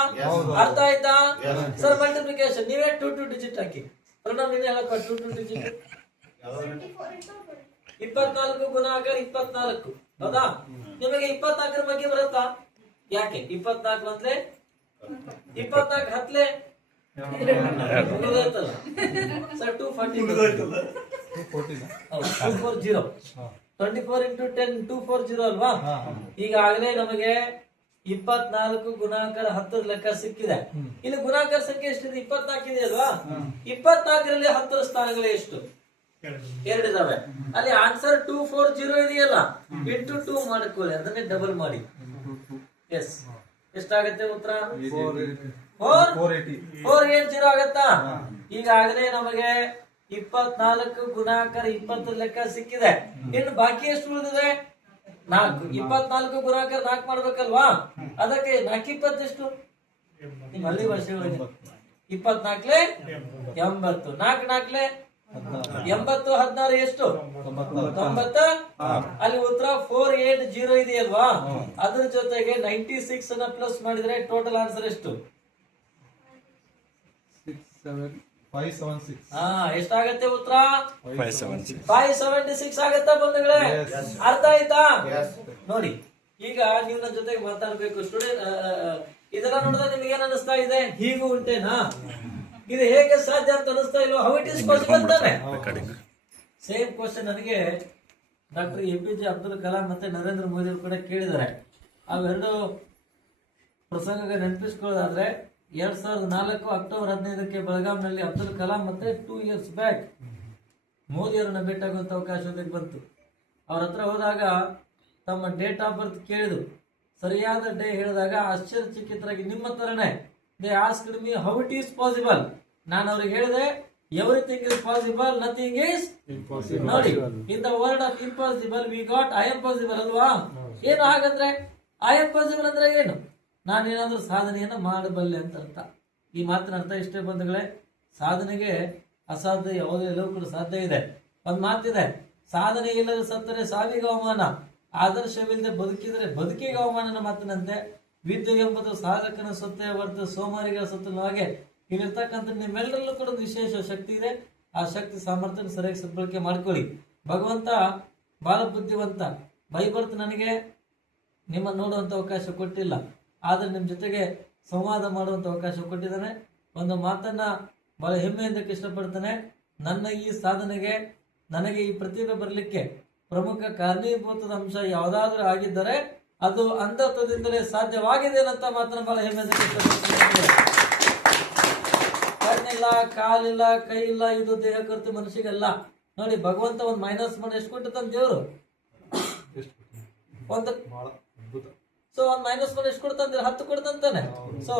ಅರ್ಥ ಆಯ್ತಾ? ಸರ್ ಮಲ್ಟಿಪ್ಲಿಕೇಶನ್ ನೀವೇ 2 ಡಿಜಿಟ್ ಹಾಕಿ. ಪ್ರಣವ್ ನೀನೇ ಹೇಳಪ್ಪ 2 digit. 24 ಗುಣಾಕಾರ 24 ಹೌದಾ? ನಿಮಗೆ 24 ಬಗ್ಗೆ ಬರುತ್ತಾ? ಯಾಕೆ 24 ಅಂದ್ರೆ 24 ಹತ್ಲೆ ಮುಗಿದೋಯ್ತಲ್ಲ ಸರ್ 240 240 24 into 10 240 ಅಲ್ವಾ? ಈಗಾಗಲೇ ನಮಗೆ 24 ಗುಣಾಕಾರ 10 ಲೆಕ್ಕ ಸಿಕ್ಕಿದೆ. ಇಲ್ಲಿ ಗುಣಾಕಾರ ಸಂಖ್ಯೆ ಎಷ್ಟಿದೆ? 24 ಇದೆ ಅಲ್ವಾ? 24ರಲ್ಲಿ 10 ಸ್ಥಾನಗಳು ಎಷ್ಟು? 2 ಇದಾವೆ. ಅಲ್ಲಿ ಆನ್ಸರ್ 240 ಇದೆಯಲ್ಲ, ಇಂಟು 2 ಮಾಡ್ಕೊಳ್ಳಿ, ಅದನ್ನೇ ಡಬಲ್ ಮಾಡಿ. ಎಸ್, ಎಷ್ಟಾಗತ್ತೆ ಉತ್ತರ? 480 ಆಗತ್ತಾ? ಈಗಾಗಲೇ ನಮಗೆ 24 ಗುಣಾಕಾರ 20 ಲೆಕ್ಕ ಸಿಕ್ಕಿದೆ. ಇನ್ನು ಬಾಕಿ ಎಷ್ಟು ಉಳಿದಿದೆ? 4. 24 ಗುಣಾಕಾರ 4 ಮಾಡ್ಬೇಕಲ್ವಾ? ಅದಕ್ಕೆ 4 20 ಎಷ್ಟು? ನಿಮ್ಮ ಹಳ್ಳಿ ಭಾಷೆ ಒಳಗೆ 24 80, 4 4 80, 16 ಎಷ್ಟು? 90. ಅಲ್ಲಿ ಉತ್ತರ 480 ಇದೆಯಲ್ವಾ? ಅದ್ರ ಜೊತೆಗೆ 96 ಅನ್ನ ಪ್ಲಸ್ ಮಾಡಿದ್ರೆ ಟೋಟಲ್ ಆನ್ಸರ್ ಎಷ್ಟು? 576. ಎಷ್ಟಾಗತ್ತೆ ಉತ್ತರ? 576. 576 ಆಗತ್ತಾ ಬಂಧುಗಳೇ? ಅರ್ಥ ಆಯ್ತಾ? ನೋಡಿ, ಈಗ ನೀವು ನನ್ನ ಜೊತೆಗೆ ಮಾತಾಡ್ಬೇಕು ಸ್ಟೂಡೆಂಟ್. ಇದರ ನೋಡಿದ್ರೆ ನಿಮ್ಗೆ ಏನ್ ಅನಿಸ್ತಾ ಇದೆ? ಹೀಗೂ ಉಂಟೇನಾ? ಇದು ಹೇಗೆ ಸಾಧ್ಯ ಅಂತ ಅನಿಸ್ತಾ ಇಲ್ವಾ? ಹೌ ಇಟ್ ಇಸ್ ಪಾಸಿಬಲ್ ತಾನೆ? ಸೇಮ್ ಕ್ವಶನ್ ನನಗೆ ಡಾಕ್ಟರ್ APJ ಅಬ್ದುಲ್ ಕಲಾಂ ಮತ್ತೆ ನರೇಂದ್ರ ಮೋದಿ ಅವರು ಕೂಡ ಕೇಳಿದ್ದಾರೆ. ಅವೆರಡು ಪ್ರಸಂಗಕ್ಕೆ ನೆನಪಿಸ್ಕೊಳ್ಳೋದಾದ್ರೆ 2004 ಅಕ್ಟೋಬರ್ 15ಕ್ಕೆ ಬೆಳಗಾಂನಲ್ಲಿ ಅಬ್ದುಲ್ ಕಲಾಂ ಮತ್ತೆ 2 years ಬ್ಯಾಕ್ ಮೋದಿ ಅವರನ್ನ ಭೇಟಿಯಾಗುವಂತ ಅವಕಾಶ ಬಂತು. ಅವ್ರ ಹತ್ರ ಹೋದಾಗ ತಮ್ಮ ಡೇಟ್ ಆಫ್ ಬರ್ತ್ ಕೇಳಿದ್ರು. ಸರಿಯಾದ ಡೇ ಹೇಳಿದಾಗ ಆಶ್ಚರ್ಯಚಕಿತರಾಗಿ ನಿಮ್ಮ ತರನೇ they asked me how it is possible. ನಾನು ಅವ್ರಿಗೆ ಹೇಳಿದೆ everything is possible, nothing is impossible. ನೋಡಿ, in the word of impossible we got I am possible ಅಲ್ವಾ? ಏನು ಹಾಗಂದ್ರೆ ಐ ಆಮ್ ಪಾಸಿಬಲ್ ಅಂದ್ರೆ ಏನು? ನಾನೇನಾದ್ರೂ ಸಾಧನೆಯನ್ನ ಮಾಡಬಲ್ಲೆ ಅಂತ ಅರ್ಥ. ಈ ಮಾತಿನ ಅರ್ಥ ಇಷ್ಟೇ ಬಂಧುಗಳೇ, ಸಾಧನೆಗೆ ಅಸಾಧ್ಯ ಯಾವುದೇ ಎಲ್ಲವೂ ಕೂಡ ಸಾಧ್ಯ ಇದೆ. ಒಂದ್ ಮಾತಿದೆ, ಸಾಧನೆ ಇಲ್ಲದೆ ಸತ್ತರೆ ಸಾವಿಗೆ ಅವಮಾನ, ಆದರ್ಶವಿಲ್ಲದೆ ಬದುಕಿದರೆ ಬದುಕಿಗೆ ಅವಮಾನನ ಮಾತಿನಂತೆ ವಿದ್ಯೆ ಎಂಬುದು ಸಾಧಕನ ಸೊತ್ತೆ ಹೊರತು ಸೋಮಾರಿಗಳ ಸೊತ್ತಲು. ಹಾಗೆ ಇಲ್ಲಿರ್ತಕ್ಕಂಥ ನಿಮ್ಮೆಲ್ಲರಲ್ಲೂ ಕೂಡ ಒಂದು ವಿಶೇಷ ಶಕ್ತಿ ಇದೆ. ಆ ಶಕ್ತಿ ಸಾಮರ್ಥ್ಯ ಸರಿಯಾಗಿ ಸದ್ಬಳಕೆ ಮಾಡ್ಕೊಳ್ಳಿ. ಭಗವಂತ ಬಹಳ ಬುದ್ಧಿವಂತ. ಬೈಬರ್ತ್ ನನಗೆ ನಿಮ್ಮ ನೋಡುವಂತ ಅವಕಾಶ ಕೊಟ್ಟಿಲ್ಲ, ಆದ್ರೆ ನಿಮ್ ಜೊತೆಗೆ ಸಂವಾದ ಮಾಡುವಂತ ಅವಕಾಶ ಕೊಟ್ಟಿದ್ದಾನೆ. ಒಂದು ಮಾತನ್ನ ಬಹಳ ಹೆಮ್ಮೆಯಿಂದ ಇಷ್ಟಪಡ್ತಾನೆ. ನನ್ನ ಈ ಸಾಧನೆಗೆ, ನನಗೆ ಈ ಪ್ರತಿಭೆ ಬರಲಿಕ್ಕೆ ಪ್ರಮುಖ ಕಾರಣೀಭೂತದ ಅಂಶ ಯಾವುದಾದ್ರೂ ಆಗಿದ್ದರೆ ಅದು ಅಂಧತ್ವದಿಂದಲೇ ಸಾಧ್ಯವಾಗಿದೆ ಅಂತ ಮಾತನ್ನ ಬಹಳ ಹೆಮ್ಮೆಯಿಂದ ಇಷ್ಟಪಡ್ತಾನೆ. ಕಣ್ಣಿಲ್ಲ, ಕಾಲಿಲ್ಲ, ಕೈ ಇಲ್ಲ, ಇದು ದೇಹ ಕರ್ತು ಮನುಷ್ಯಗಲ್ಲ. ನೋಡಿ, ಭಗವಂತ ಒಂದು ಮೈನಸ್ ಮಾಡಿ ಎಷ್ಟು ಕೊಟ್ಟಿದ್ದಾನೆ ದೇವರು? ಒಂದು ಸೊ ಒಂದ್ ಮೈನಸ್ ಮಾಡಿ ಎಷ್ಟು ಕೊಡ್ತಾನೆ? 10 ಕೊಡ್ತಾನೆ. ಸೊ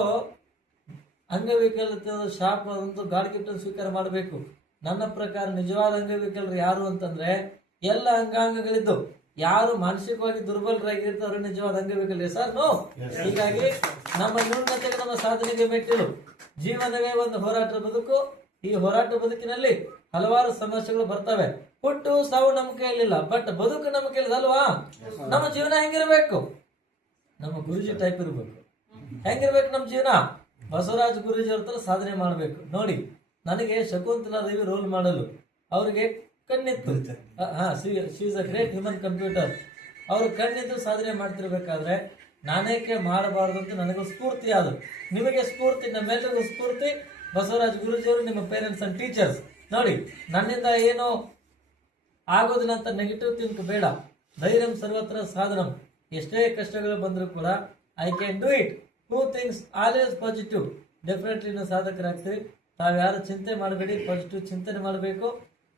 ಅಂಗವಿಕಲ ಶಾಪ ಒಂದು ಗಾಡ್ ಗಿಫ್ಟ್ ಸ್ವೀಕಾರ ಮಾಡಬೇಕು. ನನ್ನ ಪ್ರಕಾರ ನಿಜವಾದ ಅಂಗವಿಕಲರು ಯಾರು ಅಂತಂದ್ರೆ ಎಲ್ಲ ಅಂಗಾಂಗಗಳಿದ್ದು ಯಾರು ಮಾನಸಿಕವಾಗಿ ದುರ್ಬಲರಾಗಿರ್ತಾರೋ ನಿಜವಾದ ಅಂಗವಿಕಲರೇ ಸರ್. ನೋ. ಹೀಗಾಗಿ ನಮ್ಮ ನ್ಯೂನತೆಗೆ, ನಮ್ಮ ಸಾಧನೆಗೆ ಮೆಟ್ಟಿಲು ಜೀವನವೇ ಒಂದು ಹೋರಾಟ ಬದುಕು. ಈ ಹೋರಾಟ ಬದುಕಿನಲ್ಲಿ ಹಲವಾರು ಸಮಸ್ಯೆಗಳು ಬರ್ತವೆ. ಹುಟ್ಟು ಸಾವು ನಮ್ಮ ಕೈಯಲ್ಲಿಲ್ಲ, ಬಟ್ ಬದುಕು ನಮ್ಮ ಕೈಲಿದಲ್ವಾ? ನಮ್ಮ ಜೀವನ ಹೆಂಗಿರ್ಬೇಕು? ನಮ್ಮ ಗುರುಜಿ ಟೈಪ್ ಇರ್ಬೇಕು. ಹೆಂಗಿರ್ಬೇಕು ನಮ್ಮ ಜೀವನ? ಬಸವರಾಜ್ ಗುರುಜಿ ಅವ್ರ ತರ ಸಾಧನೆ ಮಾಡ್ಬೇಕು. ನೋಡಿ, ನನಗೆ ಶಕುಂತಲಾ ದೇವಿ ರೋಲ್ ಮಾಡಲು ಅವ್ರಿಗೆ ಕಣ್ಣಿತ್ತು. She is a great human computer. ಅವ್ರು ಕಣ್ಣಿದ್ದು ಸಾಧನೆ ಮಾಡ್ತಿರ್ಬೇಕಾದ್ರೆ ನಾನೇಕೆ ಮಾಡಬಾರದು ಅಂತ ನನಗೂ ಸ್ಫೂರ್ತಿ ಆದ್ರು. ನಿಮಗೆ ಸ್ಫೂರ್ತಿ, ನಮ್ಮೆಲ್ಲರಿಗೂ ಸ್ಫೂರ್ತಿ ಬಸವರಾಜ್ ಗುರುಜಿ ಅವರು, ನಿಮ್ಮ ಪೇರೆಂಟ್ಸ್ ಅಂಡ್ ಟೀಚರ್ಸ್. ನೋಡಿ, ನನ್ನಿಂದ ಏನೋ ಆಗೋದಿಲ್ಲ ಅಂತ ನೆಗೆಟಿವ್ ಥಿಂಕ್ ಬೇಡ. ಧೈರ್ಯಂ ಸರ್ವತ್ರ ಸಾಧನಂ. ಎಷ್ಟೇ ಕಷ್ಟಗಳು ಬಂದರೂ ಕೂಡ I can do it. 2 things always positive. Definitely ನಾವು ಸಾಧಕರಾಗ್ತೀವಿ. ತಾವ್ಯಾರು ಚಿಂತೆ ಮಾಡಬೇಡಿ, ಪಾಸಿಟಿವ್ ಚಿಂತನೆ ಮಾಡಬೇಕು.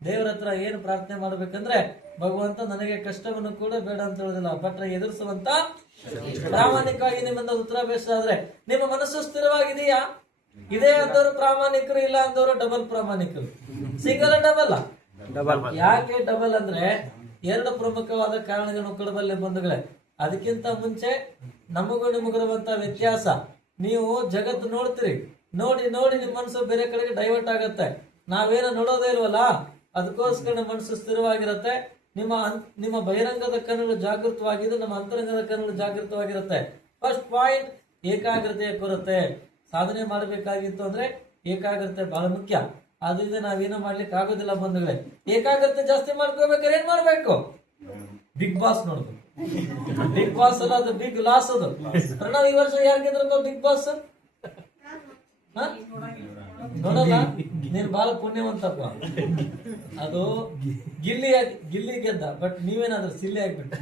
ದೇವರ ಹತ್ರ ಏನು ಪ್ರಾರ್ಥನೆ ಮಾಡ್ಬೇಕಂದ್ರೆ, ಭಗವಂತ ನನಗೆ ಕಷ್ಟವನ್ನು ಕೂಡ ಬೇಡ ಅಂತ ಹೇಳೋದಿಲ್ಲ, ಬಟ್ ಎದುರಿಸುವಂತ ಪ್ರಾಮಾಣಿಕವಾಗಿ ನಿಮ್ಮಿಂದ ಉತ್ತರ ಬೇಸಾದ್ರೆ ನಿಮ್ಮ ಮನಸ್ಸು ಸ್ಥಿರವಾಗಿದೆಯಾ? ಇದೇ ಅಂದವರು ಪ್ರಾಮಾಣಿಕರು, ಇಲ್ಲ ಅಂದವರು ಡಬಲ್ ಪ್ರಾಮಾಣಿಕರು. Single double. ಯಾಕೆ ಡಬಲ್ ಅಂದ್ರೆ 2 ಪ್ರಮುಖವಾದ ಕಾರಣಗಳನ್ನು ಕೊಡಬಲ್ಲೆ ಬಂಧುಗಳೇ. ಅದಕ್ಕಿಂತ ಮುಂಚೆ ನಮಗೂ ನಿಮಗಿರುವಂತ ವ್ಯತ್ಯಾಸ. ನೀವು ಜಗತ್ತು ನೋಡ್ತೀರಿ, ನೋಡಿ ನೋಡಿ ನಿಮ್ಮ ಮನಸ್ಸು ಬೇರೆ ಕಡೆಗೆ ಡೈವರ್ಟ್ ಆಗತ್ತೆ. ನಾವೇನೋ ನೋಡೋದೇ ಇಲ್ವಲ್ಲ, ಅದಕ್ಕೋಸ್ಕರ ನಮ್ಮ ಮನಸ್ಸು ಸ್ಥಿರವಾಗಿರುತ್ತೆ. ನಿಮ್ಮ ಬಹಿರಂಗದ ಕಣ್ಣುಗಳು ಜಾಗೃತವಾಗಿದ್ದು, ನಮ್ಮ ಅಂತರಂಗದ ಕಣ್ಣುಗಳು ಜಾಗೃತವಾಗಿರುತ್ತೆ. ಫಸ್ಟ್ ಪಾಯಿಂಟ್, ಏಕಾಗ್ರತೆಯ ಕೊರತೆ. ಸಾಧನೆ ಮಾಡಬೇಕಾಗಿತ್ತು ಅಂದ್ರೆ ಏಕಾಗ್ರತೆ ಬಹಳ ಮುಖ್ಯ. ಅದರಿಂದ ನಾವೇನೋ ಮಾಡ್ಲಿಕ್ಕೆ ಆಗೋದಿಲ್ಲ ಬಂಧುಗಳೇ. ಏಕಾಗ್ರತೆ ಜಾಸ್ತಿ ಮಾಡ್ಕೋಬೇಕಾದ್ರೆ ಏನ್ ಮಾಡ್ಬೇಕು? ಬಿಗ್ ಬಾಸ್ ನೋಡ್ಬೇಕು. ಬಿಗ್ ಬಾಸ್ ಅಲ್ಲ, ಅದು ಬಿಗ್ ಲಾಸ್. ಅದು ಪ್ರಣವ್ ಈ ವರ್ಷ ಯಾರು ಗೆದ್ರಪ್ಪ ಬಿಗ್ ಬಾಸ್? ನೋಡಲ್ಲ, ನೀನ್ ಬಹಳ ಪುಣ್ಯವಂತಪ್ಪ. ಅದು ಗಿಲ್ಲಿ ಗೆದ್ದ, ಬಟ್ ನೀವೇನಾದ್ರೂ ಸಿಲ್ಲಿ ಆಗ್ಬಿಟ್ಟು.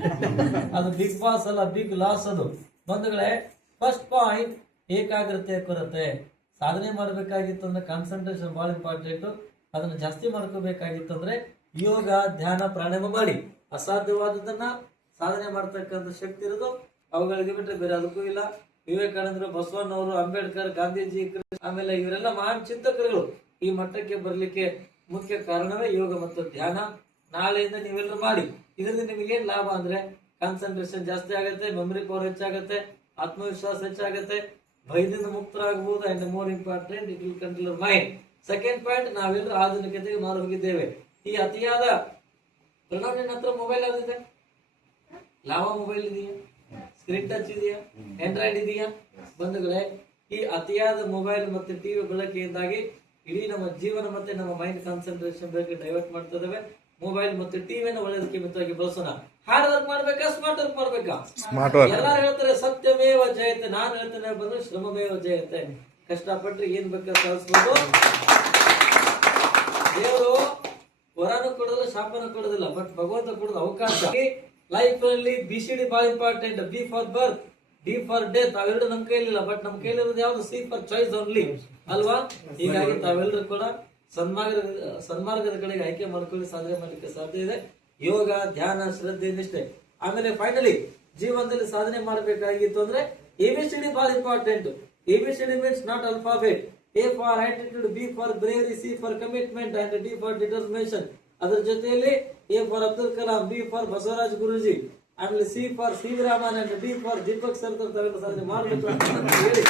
ಅದು ಬಿಗ್ ಬಾಸ್ ಅಲ್ಲ, ಬಿಗ್ ಲಾಸ್ ಅದು ಬಂಧುಗಳೇ. ಫಸ್ಟ್ ಪಾಯಿಂಟ್ ಏಕಾಗ್ರತೆ ಕೊರತೆ. ಸಾಧನೆ ಮಾಡ್ಬೇಕಾಗಿತ್ತು ಅಂದ್ರೆ ಕಾನ್ಸಂಟ್ರೇಷನ್ ಬಹಳ ಇಂಪಾರ್ಟೆಂಟ್. ಅದನ್ನ ಜಾಸ್ತಿ ಮಾಡ್ಕೋಬೇಕಾಗಿತ್ತು ಅಂದ್ರೆ ಯೋಗ, ಧ್ಯಾನ, ಪ್ರಾಣಾಯಾಮ ಮಾಡಿ. ಅಸಾಧ್ಯವಾದದನ್ನ ಸಾಧನೆ ಮಾಡ್ತಕ್ಕಂಥ ಶಕ್ತಿ ಇರೋದು ಅವುಗಳಿಗೆ ಬಿಟ್ಟರೆ ಬೇರೆ ಅದಕ್ಕೂ ಇಲ್ಲ. ವಿವೇಕಾನಂದರು, ಬಸವಣ್ಣವರು, ಅಂಬೇಡ್ಕರ್, ಗಾಂಧೀಜಿ, ಆಮೇಲೆ ಇವರೆಲ್ಲ ಮಹಾನ್ ಚಿಂತಕರುಗಳು ಈ ಮಟ್ಟಕ್ಕೆ ಬರ್ಲಿಕ್ಕೆ ಮುಖ್ಯ ಕಾರಣವೇ ಯೋಗ ಮತ್ತು ಧ್ಯಾನ. ನಾಳೆಯಿಂದ ನೀವೆಲ್ಲರೂ ಮಾಡಿ. ಇದರಿಂದ ನಿಮಗೇನ್ ಲಾಭ ಅಂದ್ರೆ ಕಾನ್ಸಂಟ್ರೇಷನ್ ಜಾಸ್ತಿ ಆಗುತ್ತೆ, ಮೆಮೊರಿ ಪವರ್ ಹೆಚ್ಚಾಗುತ್ತೆ, ಆತ್ಮವಿಶ್ವಾಸ ಹೆಚ್ಚಾಗುತ್ತೆ, ಭಯದಿಂದ ಮುಕ್ತರಾಗಬಹುದು. And more important, it will control mind. Second point, ನಾವೆಲ್ಲರೂ ಆಧುನಿಕತೆಗೆ ಮಾರು ಹೋಗಿದ್ದೇವೆ. ಈ ಅತಿಯಾದ ಪ್ರಣವ್, ನಿನ್ನ ಹತ್ರ ಮೊಬೈಲ್ ಯಾವ್ದಿದೆ? ಲಾವಾ ಮೊಬೈಲ್ ಇದೆಯಾ? ಸ್ಕ್ರೀನ್ ಟಚ್ ಇದೆಯಾ? ಆಂಡ್ರಾಯ್ಡ್ ಇದೆಯಾ? ಬಂಧುಗಳೇ, ಈ ಅತಿಯಾದ ಮೊಬೈಲ್ ಮತ್ತೆ ಟಿವಿ ಬಳಕೆಯಿಂದಾಗಿ ಇಡೀ ನಮ್ಮ ಜೀವನ ಮತ್ತೆ ನಮ್ಮ ಮೈಂಡ್ ಕಾನ್ಸಂಟ್ರೇಷನ್ ಬಗ್ಗೆ ಡೈವರ್ಟ್ ಮಾಡ್ತಾ ಇದಾವೆ. ಮೊಬೈಲ್ ಮತ್ತು ಟಿವಿಯನ್ನು ಒಳ್ಳೆದಕ್ಕೆ ಮಿತವಾಗಿ ಬಳಸೋಣ. ಹಾರ್ಡ್ ವರ್ಕ್ ಮಾಡ್ಬೇಕಾ, ಸ್ಮಾರ್ಟ್ ವರ್ಕ್ ಮಾಡ್ಬೇಕಾ? ಎಲ್ಲಾರು ಹೇಳ್ತಾರೆ ಸತ್ಯಮೇವ ಜಯತೆ. ನಾನು ಹೇಳ್ತೇನೆ ಬಂದ್ರೆ ಶ್ರಮಮೇವ ಜಯತೆ. ಕಷ್ಟಪಟ್ರೆ ಏನ್ ಬೇಕಾದ್ರೆ ಸಾಧಿಸ್ಬೋದು. ದೇವರು ವರನು ಕೊಡೋದಿಲ್ಲ, ಶಾಪನ ಕೊಡೋದಿಲ್ಲ, ಬಟ್ ಭಗವಂತ ಕೊಡೋದು ಅವಕಾಶ. ಲೈಫ್ ಅಲ್ಲಿ BCD ಬಹಳ important. B for birth, D for death. ಅವೆರಡು ನಮ್ ಕೈಲಿಲ್ಲ, ಬಟ್ ನಮ್ ಕೈಲಿರೋದು ಯಾವ್ದು? ಸಿ ಫಾರ್ ಚಾಯ್ಸ್ ಓನ್ಲಿ ಅಲ್ವಾ? ಹೀಗಾಗಿ ತಾವೆಲ್ಲರೂ ಕೂಡ ಸನ್ಮಾರ್ಗದ ಕಡೆಗೆ ಆಯ್ಕೆ ಮಾಡ್ಕೊಳ್ಳಿ, ಸಾಧನೆ ಮಾಡ್ಲಿಕ್ಕೆ ಸಾಧ್ಯ ಇದೆ. ಯೋಗ, ಧ್ಯಾನ, ಶ್ರದ್ಧೆ, ನಿಷ್ಠೆ. ಆಮೇಲೆ ಫೈನಲಿ ಜೀವನದಲ್ಲಿ ಸಾಧನೆ ಮಾಡಬೇಕಾಗಿತ್ತು ಅಂದ್ರೆ ABCD ಬಹಳ important. ABCD means not alphabet. A for attitude, B for bravery, C for commitment and D for determination. ಅದರ ಜೊತೆಯಲ್ಲಿ A for Abdul Kalam, B for Basavaraj Guruji, ಆಮೇಲೆ C for C V Raman and D for Deepak Sardar. ತಾವೆಲ್ಲ ಸಾಧನೆ ಮಾಡಬೇಕು ಅಂತ ಹೇಳಿ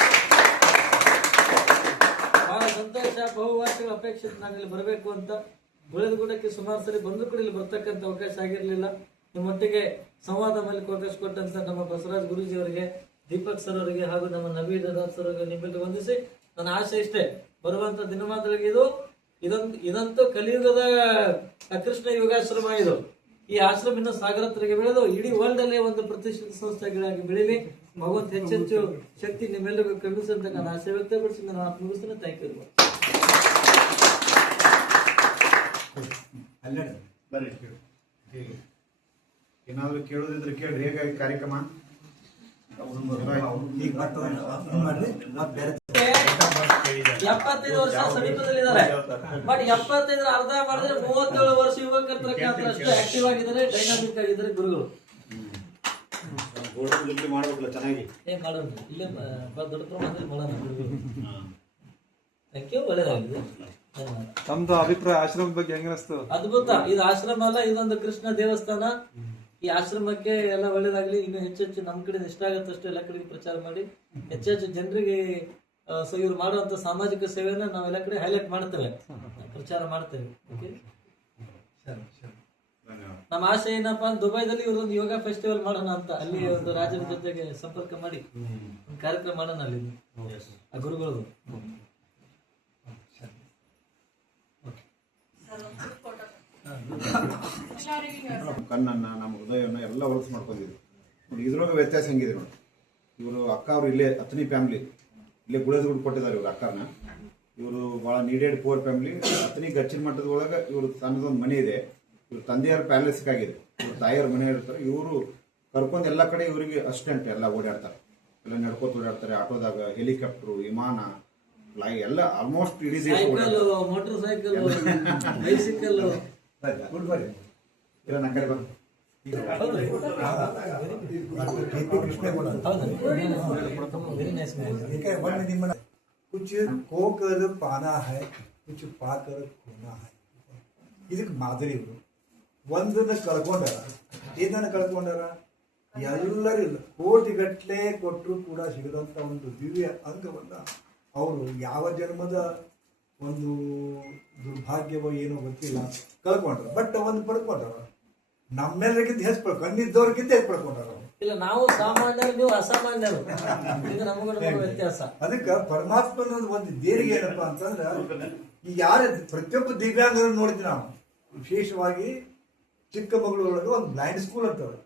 ಬಹಳ ಸಂತೋಷ. ಬಹುವಾರ್ಷಿಕ ಅಪೇಕ್ಷಿತ ನಾನಿಲ್ಲಿ ಬರಬೇಕು ಅಂತ. ಗುಡಕ್ಕೆ ಸುಮಾರು ಸರಿ ಬಂದು ಕೂಡ ಇಲ್ಲಿ ಬರ್ತಕ್ಕಂಥ ಅವಕಾಶ ಆಗಿರ್ಲಿಲ್ಲ. ನಿಮ್ಮೊಟ್ಟಿಗೆ ಸಂವಾದ ಮಾಡಲಿಕ್ಕೆ ಅವಕಾಶ ಕೊಟ್ಟಂತ ನಮ್ಮ ಬಸವರಾಜ್ ಗುರೂಜಿ ಅವರಿಗೆ, ದೀಪಕ್ ಸರ್ ಅವರಿಗೆ ಹಾಗೂ ನಮ್ಮ ನವೀನ್ ಸರ್ ಅವರಿಗೆ ನಿಮ್ಮೆಲ್ಲ ವಂದಿಸಿ ನನ್ನ ಆಶೆ ಇಷ್ಟೇ, ಬರುವಂತ ದಿನಮಾನಗಳಿಗೆ ಇದಂತೂ ಕಲಿಯುಗದ ಕೃಷ್ಣ ಯೋಗಾಶ್ರಮ. ಇದು ಈ ಆಶ್ರಮ ಇನ್ನು ಸಾಗರತ್ರಿಗೆ ಬೆಳೆದು ಇಡೀ ವರ್ಲ್ಡ್ ಅಲ್ಲೇ ಒಂದು ಪ್ರತಿಷ್ಠಿತ ಸಂಸ್ಥೆಗಳಾಗಿ ಬೆಳೀಲಿ. ಭಗವಂತ ಹೆಚ್ಚೆಚ್ಚು ಶಕ್ತಿ ನಿಮ್ಮೆಲ್ಲರಿಗೂ ಕರುಣಿಸಂತ ನಾನು ಆಶೆ ವ್ಯಕ್ತಪಡಿಸಿ ನಾನು ಮಾತು ಮುಗಿಸ್ತೇನೆ. Thank you. ಏನಾದ್ರು ಕೇಳೋದಿದ್ರೆ ಕೇಳ್ರಿ. ಹೇಗಾಗಿ ಕಾರ್ಯಕ್ರಮ 75 ವರ್ಷ ಸಮೀಪದಲ್ಲಿದ್ದಾರೆ. ಬಟ್ 75 ಅರ್ಧ ಮಾಡಿದ್ರೆ 37 ವರ್ಷ ಯುವಕರ ಅಷ್ಟು ಆಕ್ಟಿವ್ ಆಗಿದ್ದಾರೆ, ಡೈನಾಮಿಕ್ ಆಗಿದ್ದಾರೆ ಗುರುಗಳು. ಮಾಡ್ಬೇಕಲ್ಲ ಚೆನ್ನಾಗಿ. ಮಾಡೋಣ ಇಲ್ಲೇ ದೊಡ್ಡ ಪ್ರಮಾಣದಲ್ಲಿ ಮಾಡೋಣ ಗುರುಗಳು. ಥ್ಯಾಂಕ್ ಯು, ಒಳ್ಳೆಯದಾಗಿದೆ. ತಮ್ದು ಅಭಿಪ್ರಾಯ ಆಶ್ರಮದ ಬಗ್ಗೆ ಹೆಂಗ ಅನಿಸ್ತು? ಅದ್ಭುತ. ಇದು ಆಶ್ರಮ ಅಲ್ಲ, ಇದೊಂದು ಕೃಷ್ಣ ದೇವಸ್ಥಾನ. ಈ ಆಶ್ರಮಕ್ಕೆ ಎಲ್ಲ ಒಳ್ಳೇದಾಗ್ಲಿ. ಇನ್ನು ಹೆಚ್ಚೆಚ್ಚು ನಮ್ ಕಡೆ ಇಷ್ಟ ಆಗುತ್ತಷ್ಟು ಎಲ್ಲ ಕಡೆಗೆ ಪ್ರಚಾರ ಮಾಡಿ ಹೆಚ್ಚೆಚ್ಚು ಜನರಿಗೆ ಇವ್ರು ಮಾಡುವಂತ ಸಾಮಾಜಿಕ ಸೇವೆಯನ್ನ ನಾವೆಲ್ಲ ಕಡೆ ಹೈಲೈಟ್ ಮಾಡ್ತೇವೆ, ಪ್ರಚಾರ ಮಾಡ್ತೇವೆ. ನಮ್ಮ ಆಸೆ ಏನಪ್ಪಾ, ದುಬೈದಲ್ಲಿ ಇವ್ರೊಂದು ಯೋಗ ಫೆಸ್ಟಿವಲ್ ಮಾಡೋಣ ಅಂತ. ಅಲ್ಲಿ ಒಂದು ರಾಜರ ಜೊತೆಗೆ ಸಂಪರ್ಕ ಮಾಡಿ ಒಂದು ಕಾರ್ಯಕ್ರಮ ಮಾಡೋಣ ಅಲ್ಲಿ ಆ ಗುರುಗಳು. ಕಣ್ಣನ್ನ, ನಮ್ಮ ಹೃದಯವನ್ನು ಎಲ್ಲ ಹೊಲಸು ಮಾಡ್ಕೊಂಡಿದ್ರು ನೋಡಿ. ಇದ್ರೊಳಗೆ ವ್ಯತ್ಯಾಸ ಹೆಂಗಿದೆ ನೋಡಿ. ಇವರು ಅಕ್ಕ ಅವರು ಇಲ್ಲೇ ಅತನಿ ಫ್ಯಾಮಿಲಿ, ಇಲ್ಲೇ ಗುಳೇದಗುಡ್ ಕೊಟ್ಟಿದ್ದಾರೆ ಇವ್ರ ಅಕ್ಕನ. ಇವರು ಬಹಳ ನೀಡೆಡ್ ಪೂರ್ ಫ್ಯಾಮಿಲಿ. ಅತನಿ ಗಚ್ಚಿನ ಮಟ್ಟದ ಒಳಗೆ ಇವ್ರ ತನ್ನದೊಂದು ಮನೆ ಇದೆ. ಇವ್ರ ತಂದೆಯವ್ರ ಪ್ಯಾಲೇಸ್ ಆಗಿದೆ, ಇವ್ರ ತಾಯಿಯವ್ರ ಮನೆ ಇರ್ತಾರೆ. ಇವರು ಕರ್ಕೊಂಡು ಎಲ್ಲ ಕಡೆ ಇವರಿಗೆ ಅಸಿಸ್ಟೆಂಟ್ ಎಲ್ಲ ಓಡಾಡ್ತಾರೆ, ಎಲ್ಲ ನಡ್ಕೋತ ಓಡಾಡ್ತಾರೆ. ಆಟೋದಾಗ, ಹೆಲಿಕಾಪ್ಟರ್, ವಿಮಾನ, ಎಲ್ಲ ಆಲ್ಮೋಸ್ಟ್ ಇಡೀ ದೇಶ ಮೋಟರ್ ಸೈಕಲ್, ಬೈಸಿಕಲ್. ಇಲ್ಲ ನನ್ನ ಕಡೆ ಬಂದು कुछ खोकर पाना है, कुछ पाकर खोना है. ಇದಕ್ಕೆ ಮಾದರಿ ಇವರು. ಒಂದನ್ನ ಕಳ್ಕೊಂಡಾರ, ಏನನ್ನ ಕಳ್ಕೊಂಡಾರ? ಎಲ್ಲರೂ ಕೋಟಿಗಟ್ಟಲೆ ಕೊಟ್ಟರು ಕೂಡ ಸಿಗದಂತ ಒಂದು ದಿವ್ಯ ಅಂಗವನ್ನ ಅವರು ಯಾವ ಜನ್ಮದ ಒಂದು ದುರ್ಭಾಗ್ಯವೋ ಏನೋ ಗೊತ್ತಿಲ್ಲ ಕಳ್ಕೊಂಡ್ರು. ಬಟ್ ಒಂದು ಪಡ್ಕೊಂಡಾರ. ನಮ್ಮೆಲ್ಲರಿಗಿಂತ ಹೆಚ್ಚು ಕಣ್ಣಿದ್ದವ್ರಿಗಿಂತ ಹೆಚ್ಚು ಪಡ್ಕೊಂಡಾರ. ಇಲ್ಲ, ನಾವು ಸಾಮಾನ್ಯರು, ನೀವು ಅಸಾಮಾನ್ಯರು. ಇದು ನಮಗೂ ವ್ಯತ್ಯಾಸ. ಅದಕ್ಕೆ ಪರಮಾತ್ಮನ ಒಂದು ದೇರಿಗೆ ಏನಪ್ಪಾ ಅಂತಂದ್ರೆ ಈಗ ಯಾರು ಪ್ರತಿಯೊಬ್ಬ ದಿವ್ಯಾಂಗರನ್ನು ನೋಡಿದ್ವಿ ನಾವು. ವಿಶೇಷವಾಗಿ ಚಿಕ್ಕಮಗಳೂರೊಳಗೆ ಒಂದು ಬ್ಲೈಂಡ್ ಸ್ಕೂಲ್ ಅಂತವ್ರು,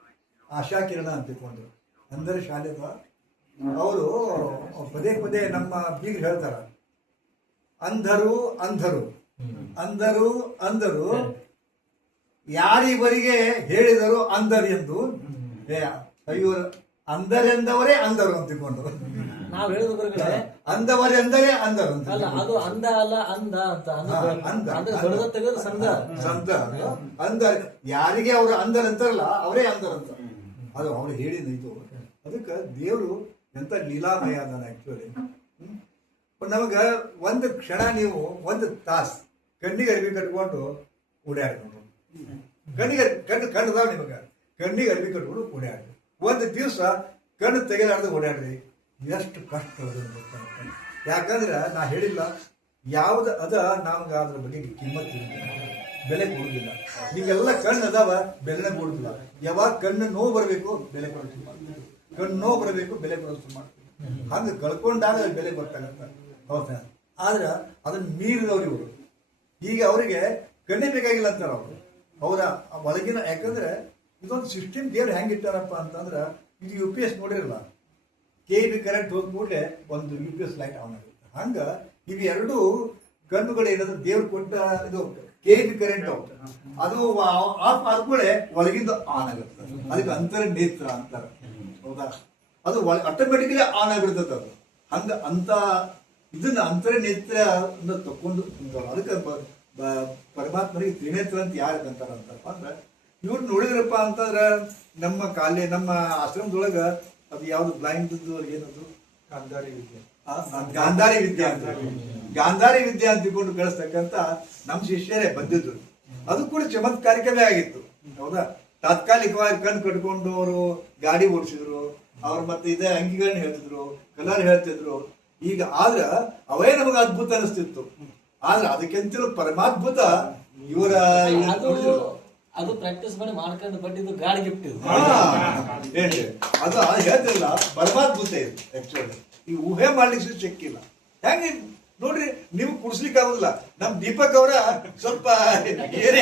ಆಶಾ ಕಿರಣ ಅಂತ ತಿಳ್ಕೊಂಡು ಅಂದರೆ ಶಾಲೆದ ಅವರು ಪದೇ ಪದೇ ನಮ್ಮ ಬೀಗರು ಹೇಳ್ತಾರ, ಅಂಧರು ಅಂಧರು ಅಂಧರು ಅಂಧರು ಯಾರಿವರಿಗೆ ಹೇಳಿದರು ಅಂಧರು ಎಂದು, ಅಯ್ಯೋ ಅಂಧರೆಂದವರೇ ಅಂಧರು ಅಂತ ತಿಳ್ಕೊಂಡು, ನಾವ್ ಹೇಳುದು ಗುರುಗಳೇ ಅಂದವರೆಂದರೆ ಅಂಧರು ಅಂತ. ಅಲ್ಲ, ಅದು ಅಂದ ಅಲ್ಲ ಅಂದ ಅಂತ ಅಂದ. ಅಂದ್ರೆ ದೊಡ್ಡದ ತೆಗೆದು ಸಂದ ಸಂತ ಅಂಧ ಯಾರಿಗೆ ಅವರು ಅಂಧರ್ ಅಂತಾರಲ್ಲ ಅವರೇ ಅಂಧರ್ ಅಂತ. ಅದು ಅವ್ರು ಹೇಳಿದ ಇದು. ಅದಕ್ಕೆ ದೇವರು ಎಂತ ಲೀಲಾಮಯ ಅದಾನ ಆಕ್ಚುಲಿ. ನಮಗ ಒಂದು ಕ್ಷಣ ನೀವು ಒಂದು ತಾಸು ಕಣ್ಣಿಗೆ ಅರ್ಬಿ ಕಟ್ಕೊಂಡು ಓಡಾಡ್ಕೊಂಡು, ಕಣ್ಣದಾವ ನಿಮಗ ಕಣ್ಣಿಗೆ ಅರ್ಬಿ ಕಟ್ಕೊಂಡು ಓಡಾಡ್ರಿ. ಒಂದು ದಿವಸ ಕಣ್ಣು ತೆಗೆಲಾರ್ದು ಓಡಾಡ್ರಿ, ಎಷ್ಟು ಕಷ್ಟ ಗೊತ್ತಾಗುತ್ತೆ. ಯಾಕಂದ್ರೆ ನಾ ಹೇಳಿಲ್ಲ ಯಾವ್ದು ಅದ ನಮ್ಗೆ ಅದ್ರ ಬಗ್ಗೆ ಕಿಮ್ಮತ್ ಬೆಲೆ ಕೊಡುದಿಲ್ಲ. ನೀವೆಲ್ಲ ಕಣ್ಣು ಅದಾವ ಬೆಲೆ ಕೊಡುದಿಲ್ಲ. ಯಾವಾಗ ಕಣ್ಣು ನೋವು ಬರಬೇಕು ಬೆಲೆ ಕೊಡೋದು ಮಾಡ್ತೀವಿ, ಕಣ್ಣು ನೋವು ಬರಬೇಕು ಬೆಲೆ ಕೊಡೋದು ಮಾಡ್ತೀವಿ. ಹಂಗೆ ಕಳ್ಕೊಂಡಾಗ ಬೆಲೆ ಗೊತ್ತಾಗತ್ತ. ಹೌದಾ? ಆದ್ರೆ ಅದನ್ನ ಮೀರಿದವ್ರು ಇವರು. ಈಗ ಅವರಿಗೆ ಕಣ್ಣೇ ಬೇಕಾಗಿಲ್ಲ ಅಂತಾರ ಅವರು. ಅವರ ಒಳಗಿನ, ಯಾಕಂದ್ರೆ ಇದೊಂದು ಸಿಸ್ಟಮ್ ದೇವ್ರು ಹೆಂಗೆ ಇಟ್ಟಾರಪ್ಪ ಅಂತಂದ್ರೆ, ಇದು UPS ನೋಡಿರಲ್ಲ, KB ಕರೆಂಟ್ ಹೋದ ಕೂಡಲೇ ಒಂದು UPS ಲೈಟ್ ಆನ್ ಆಗುತ್ತೆ. ಹಂಗ ಇವು ಎರಡು ಕಣ್ಣುಗಳು ಏನಾದ್ರು ದೇವ್ರು ಕೊಟ್ಟ ಇದು KB ಕರೆಂಟ್ ಅದು ಆಫ್ ಆದ್ಮೇಲೆ ಒಳಗಿಂದ ಆನ್ ಆಗುತ್ತೆ. ಅದಕ್ಕೆ ಅಂತರ ನೇತ್ರ ಅಂತಾರ. ಹೌದಾ? ಅದು ಆಟೋಮೆಟಿಕಲಿ ಆನ್ ಆಗಿಬಿಡ್ತದೆ. ಅದು ಹಂಗ ಅಂತ ಇದನ್ನ ಅಂತರ ನೇತ್ರ ತಕೊಂಡು ಅದಕ್ಕೆ ಪರಮಾತ್ಮರಿಗೆ ತ್ರಿನೇತ್ರ ಅಂತ ಯಾರು ಅಂತಾರ ಅಂತಪ್ಪ ಅಂದ್ರೆ, ಇವ್ರು ನೋಡಿದ್ರಪ್ಪ ಅಂತಂದ್ರ ನಮ್ಮ ಆಶ್ರಮದೊಳಗ ಅದು ಯಾವ್ದು ಬ್ಲೈಂಡ್ ಏನದು ಗಾಂಧಾರಿ ವಿದ್ಯೆ ಅಂತ ಗಾಂಧಾರಿ ವಿದ್ಯೆ ಅಂತ ತಿಳ್ಕೊಂಡು ಕಳಿಸ್ತಕ್ಕಂತ ನಮ್ಮ ಶಿಷ್ಯರೇ ಬಂದಿದ್ರು. ಅದು ಕೂಡ ಚಮತ್ಕಾರಿಕವೇ ಆಗಿತ್ತು. ಹೌದಾ? ತಾತ್ಕಾಲಿಕವಾಗಿ ಕಣ್ಣು ಕಟ್ಕೊಂಡು ಅವರು ಗಾಡಿ ಓಡಿಸಿದ್ರು, ಅವ್ರು ಮತ್ತೆ ಇದೇ ಅಂಗಿಗಳನ್ನ ಹೇಳ್ತಿದ್ರು, ಕಲರ್ ಹೇಳ್ತಿದ್ರು. ಈಗ ಆದ್ರ ಅವೇ ನಮಗೆ ಅದ್ಭುತ ಅನಿಸ್ತಿತ್ತು. ಆದ್ರೆ ಅದಕ್ಕಿಂತಲೂ ಪರಮಾದ್ಭುತ ಇವರ ಅದು ಪ್ರಾಕ್ಟೀಸ್ ಮಾಡಿ ಮಾಡ್ಕೊಂಡು ಬಟ್ಟಿದ್ದು ಗಾಡಿ ಗಿಫ್ಟ್ ಇದು. ಹೇಳಿ ಅದು ಹೇಳ್ತಿಲ್ಲ, ಪರಮಾದ್ಭುತ ಇದು ಆಕ್ಚುಲಿ. ಈ ಊಹೆ ಮಾಡ್ಲಿಕ್ಕೆ ಸಿಕ್ಕಿಲ್ಲ. ಹೆಂಗೆ ನೋಡ್ರಿ, ನೀವು ಕುಡ್ಸ್ಲಿಕ್ಕೆ ಆಗುದಿಲ್ಲ. ನಮ್ ದೀಪಕ್ ಅವರ ಸ್ವಲ್ಪ ಏನೇ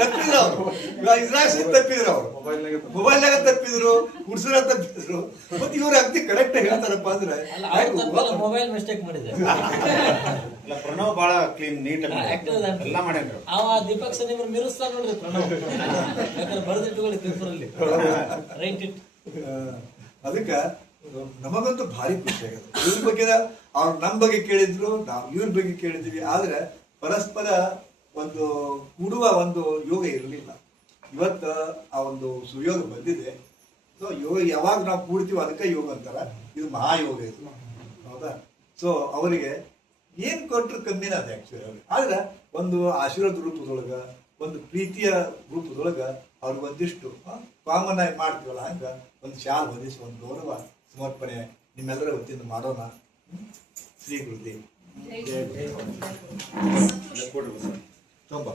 ತಪ್ಪಿದ್ರು, ಅವರು ಇದ್ರಾಗ ತಪ್ಪಿದ್ರು, ಅವರು ಮೊಬೈಲ್ನಾಗ ತಪ್ಪಿದ್ರು, ಕುಡ್ಸಲ ತಪ್ಪಿದ್ರು. ಮತ್ತೆ ಇವ್ರ ಅಗ್ದಿ ಕರೆಕ್ಟ್ ಹೇಳ್ತಾರಪ್ಪ ಅಂದ್ರೆ ಮೊಬೈಲ್ ಮಿಸ್ಟೇಕ್ ಮಾಡಿದೆ. ಪ್ರಣವ್ ಬಹಳ ಕ್ಲೀನ್ ನೀಟ್ ಎಲ್ಲ ಮಾಡ್ಯಾರ. ಅವ ದೀಪಕ್ ಸರ್ ನಿಮ್ಗೆ ಮಿರುಸ್ತಾ ನೋಡ್ರಿ ಪ್ರಣವ್, ಯಾಕಂದ್ರೆ ಬರೆದಿಟ್ಟುಕೊಳ್ಳಿ ಪೇಪರಲ್ಲಿ ರೈಟ್ ಇಟ್. ಅದಕ್ಕೆ ನಮಗಂತೂ ಭಾರಿ ಖುಷಿ ಆಗಿದೆ. ಇವ್ರ ಬಗ್ಗೆ ಅವ್ರು ನಮ್ಮ ಬಗ್ಗೆ ಕೇಳಿದ್ರು, ನಾವು ಇವ್ರ ಬಗ್ಗೆ ಕೇಳಿದ್ವಿ. ಆದ್ರೆ ಪರಸ್ಪರ ಒಂದು ಕೂಡುವ ಒಂದು ಯೋಗ ಇರಲಿಲ್ಲ. ಇವತ್ತು ಆ ಒಂದು ಸುಯೋಗ ಬಂದಿದೆ. ಸೊ ಯೋಗ ಯಾವಾಗ ನಾವು ಕೂಡ್ತೀವೋ ಅದಕ್ಕೆ ಯೋಗ ಅಂತಾರ. ಇದು ಮಹಾಯೋಗ ಇದು. ಹೌದಾ? ಸೊ ಅವರಿಗೆ ಏನ್ ಕೊಟ್ಟರು ಕಮ್ಮಿನ ಅದ ಆಕ್ಚುಲಿ ಅವ್ರಿಗೆ. ಆದ್ರೆ ಒಂದು ಆಶೀರ್ವಾದ ರೂಪದೊಳಗ, ಒಂದು ಪ್ರೀತಿಯ ರೂಪದೊಳಗ ಅವ್ರಿಗೆ ಒಂದಿಷ್ಟು ಕಾಮನ್ ಆಗಿ ಮಾಡ್ತೀವಲ್ಲ, ಹಂಗ ಒಂದು ಶಾಲ್ ಹೊದಿಸಿ ಒಂದು ಗೌರವ ಸಮರ್ಪಣೆ ನಿಮ್ಮೆಲ್ಲರ ವತಿಯಿಂದ ಮಾಡೋಣ. ಶ್ರೀ ಗುರುದೇವ್. ತುಂಬ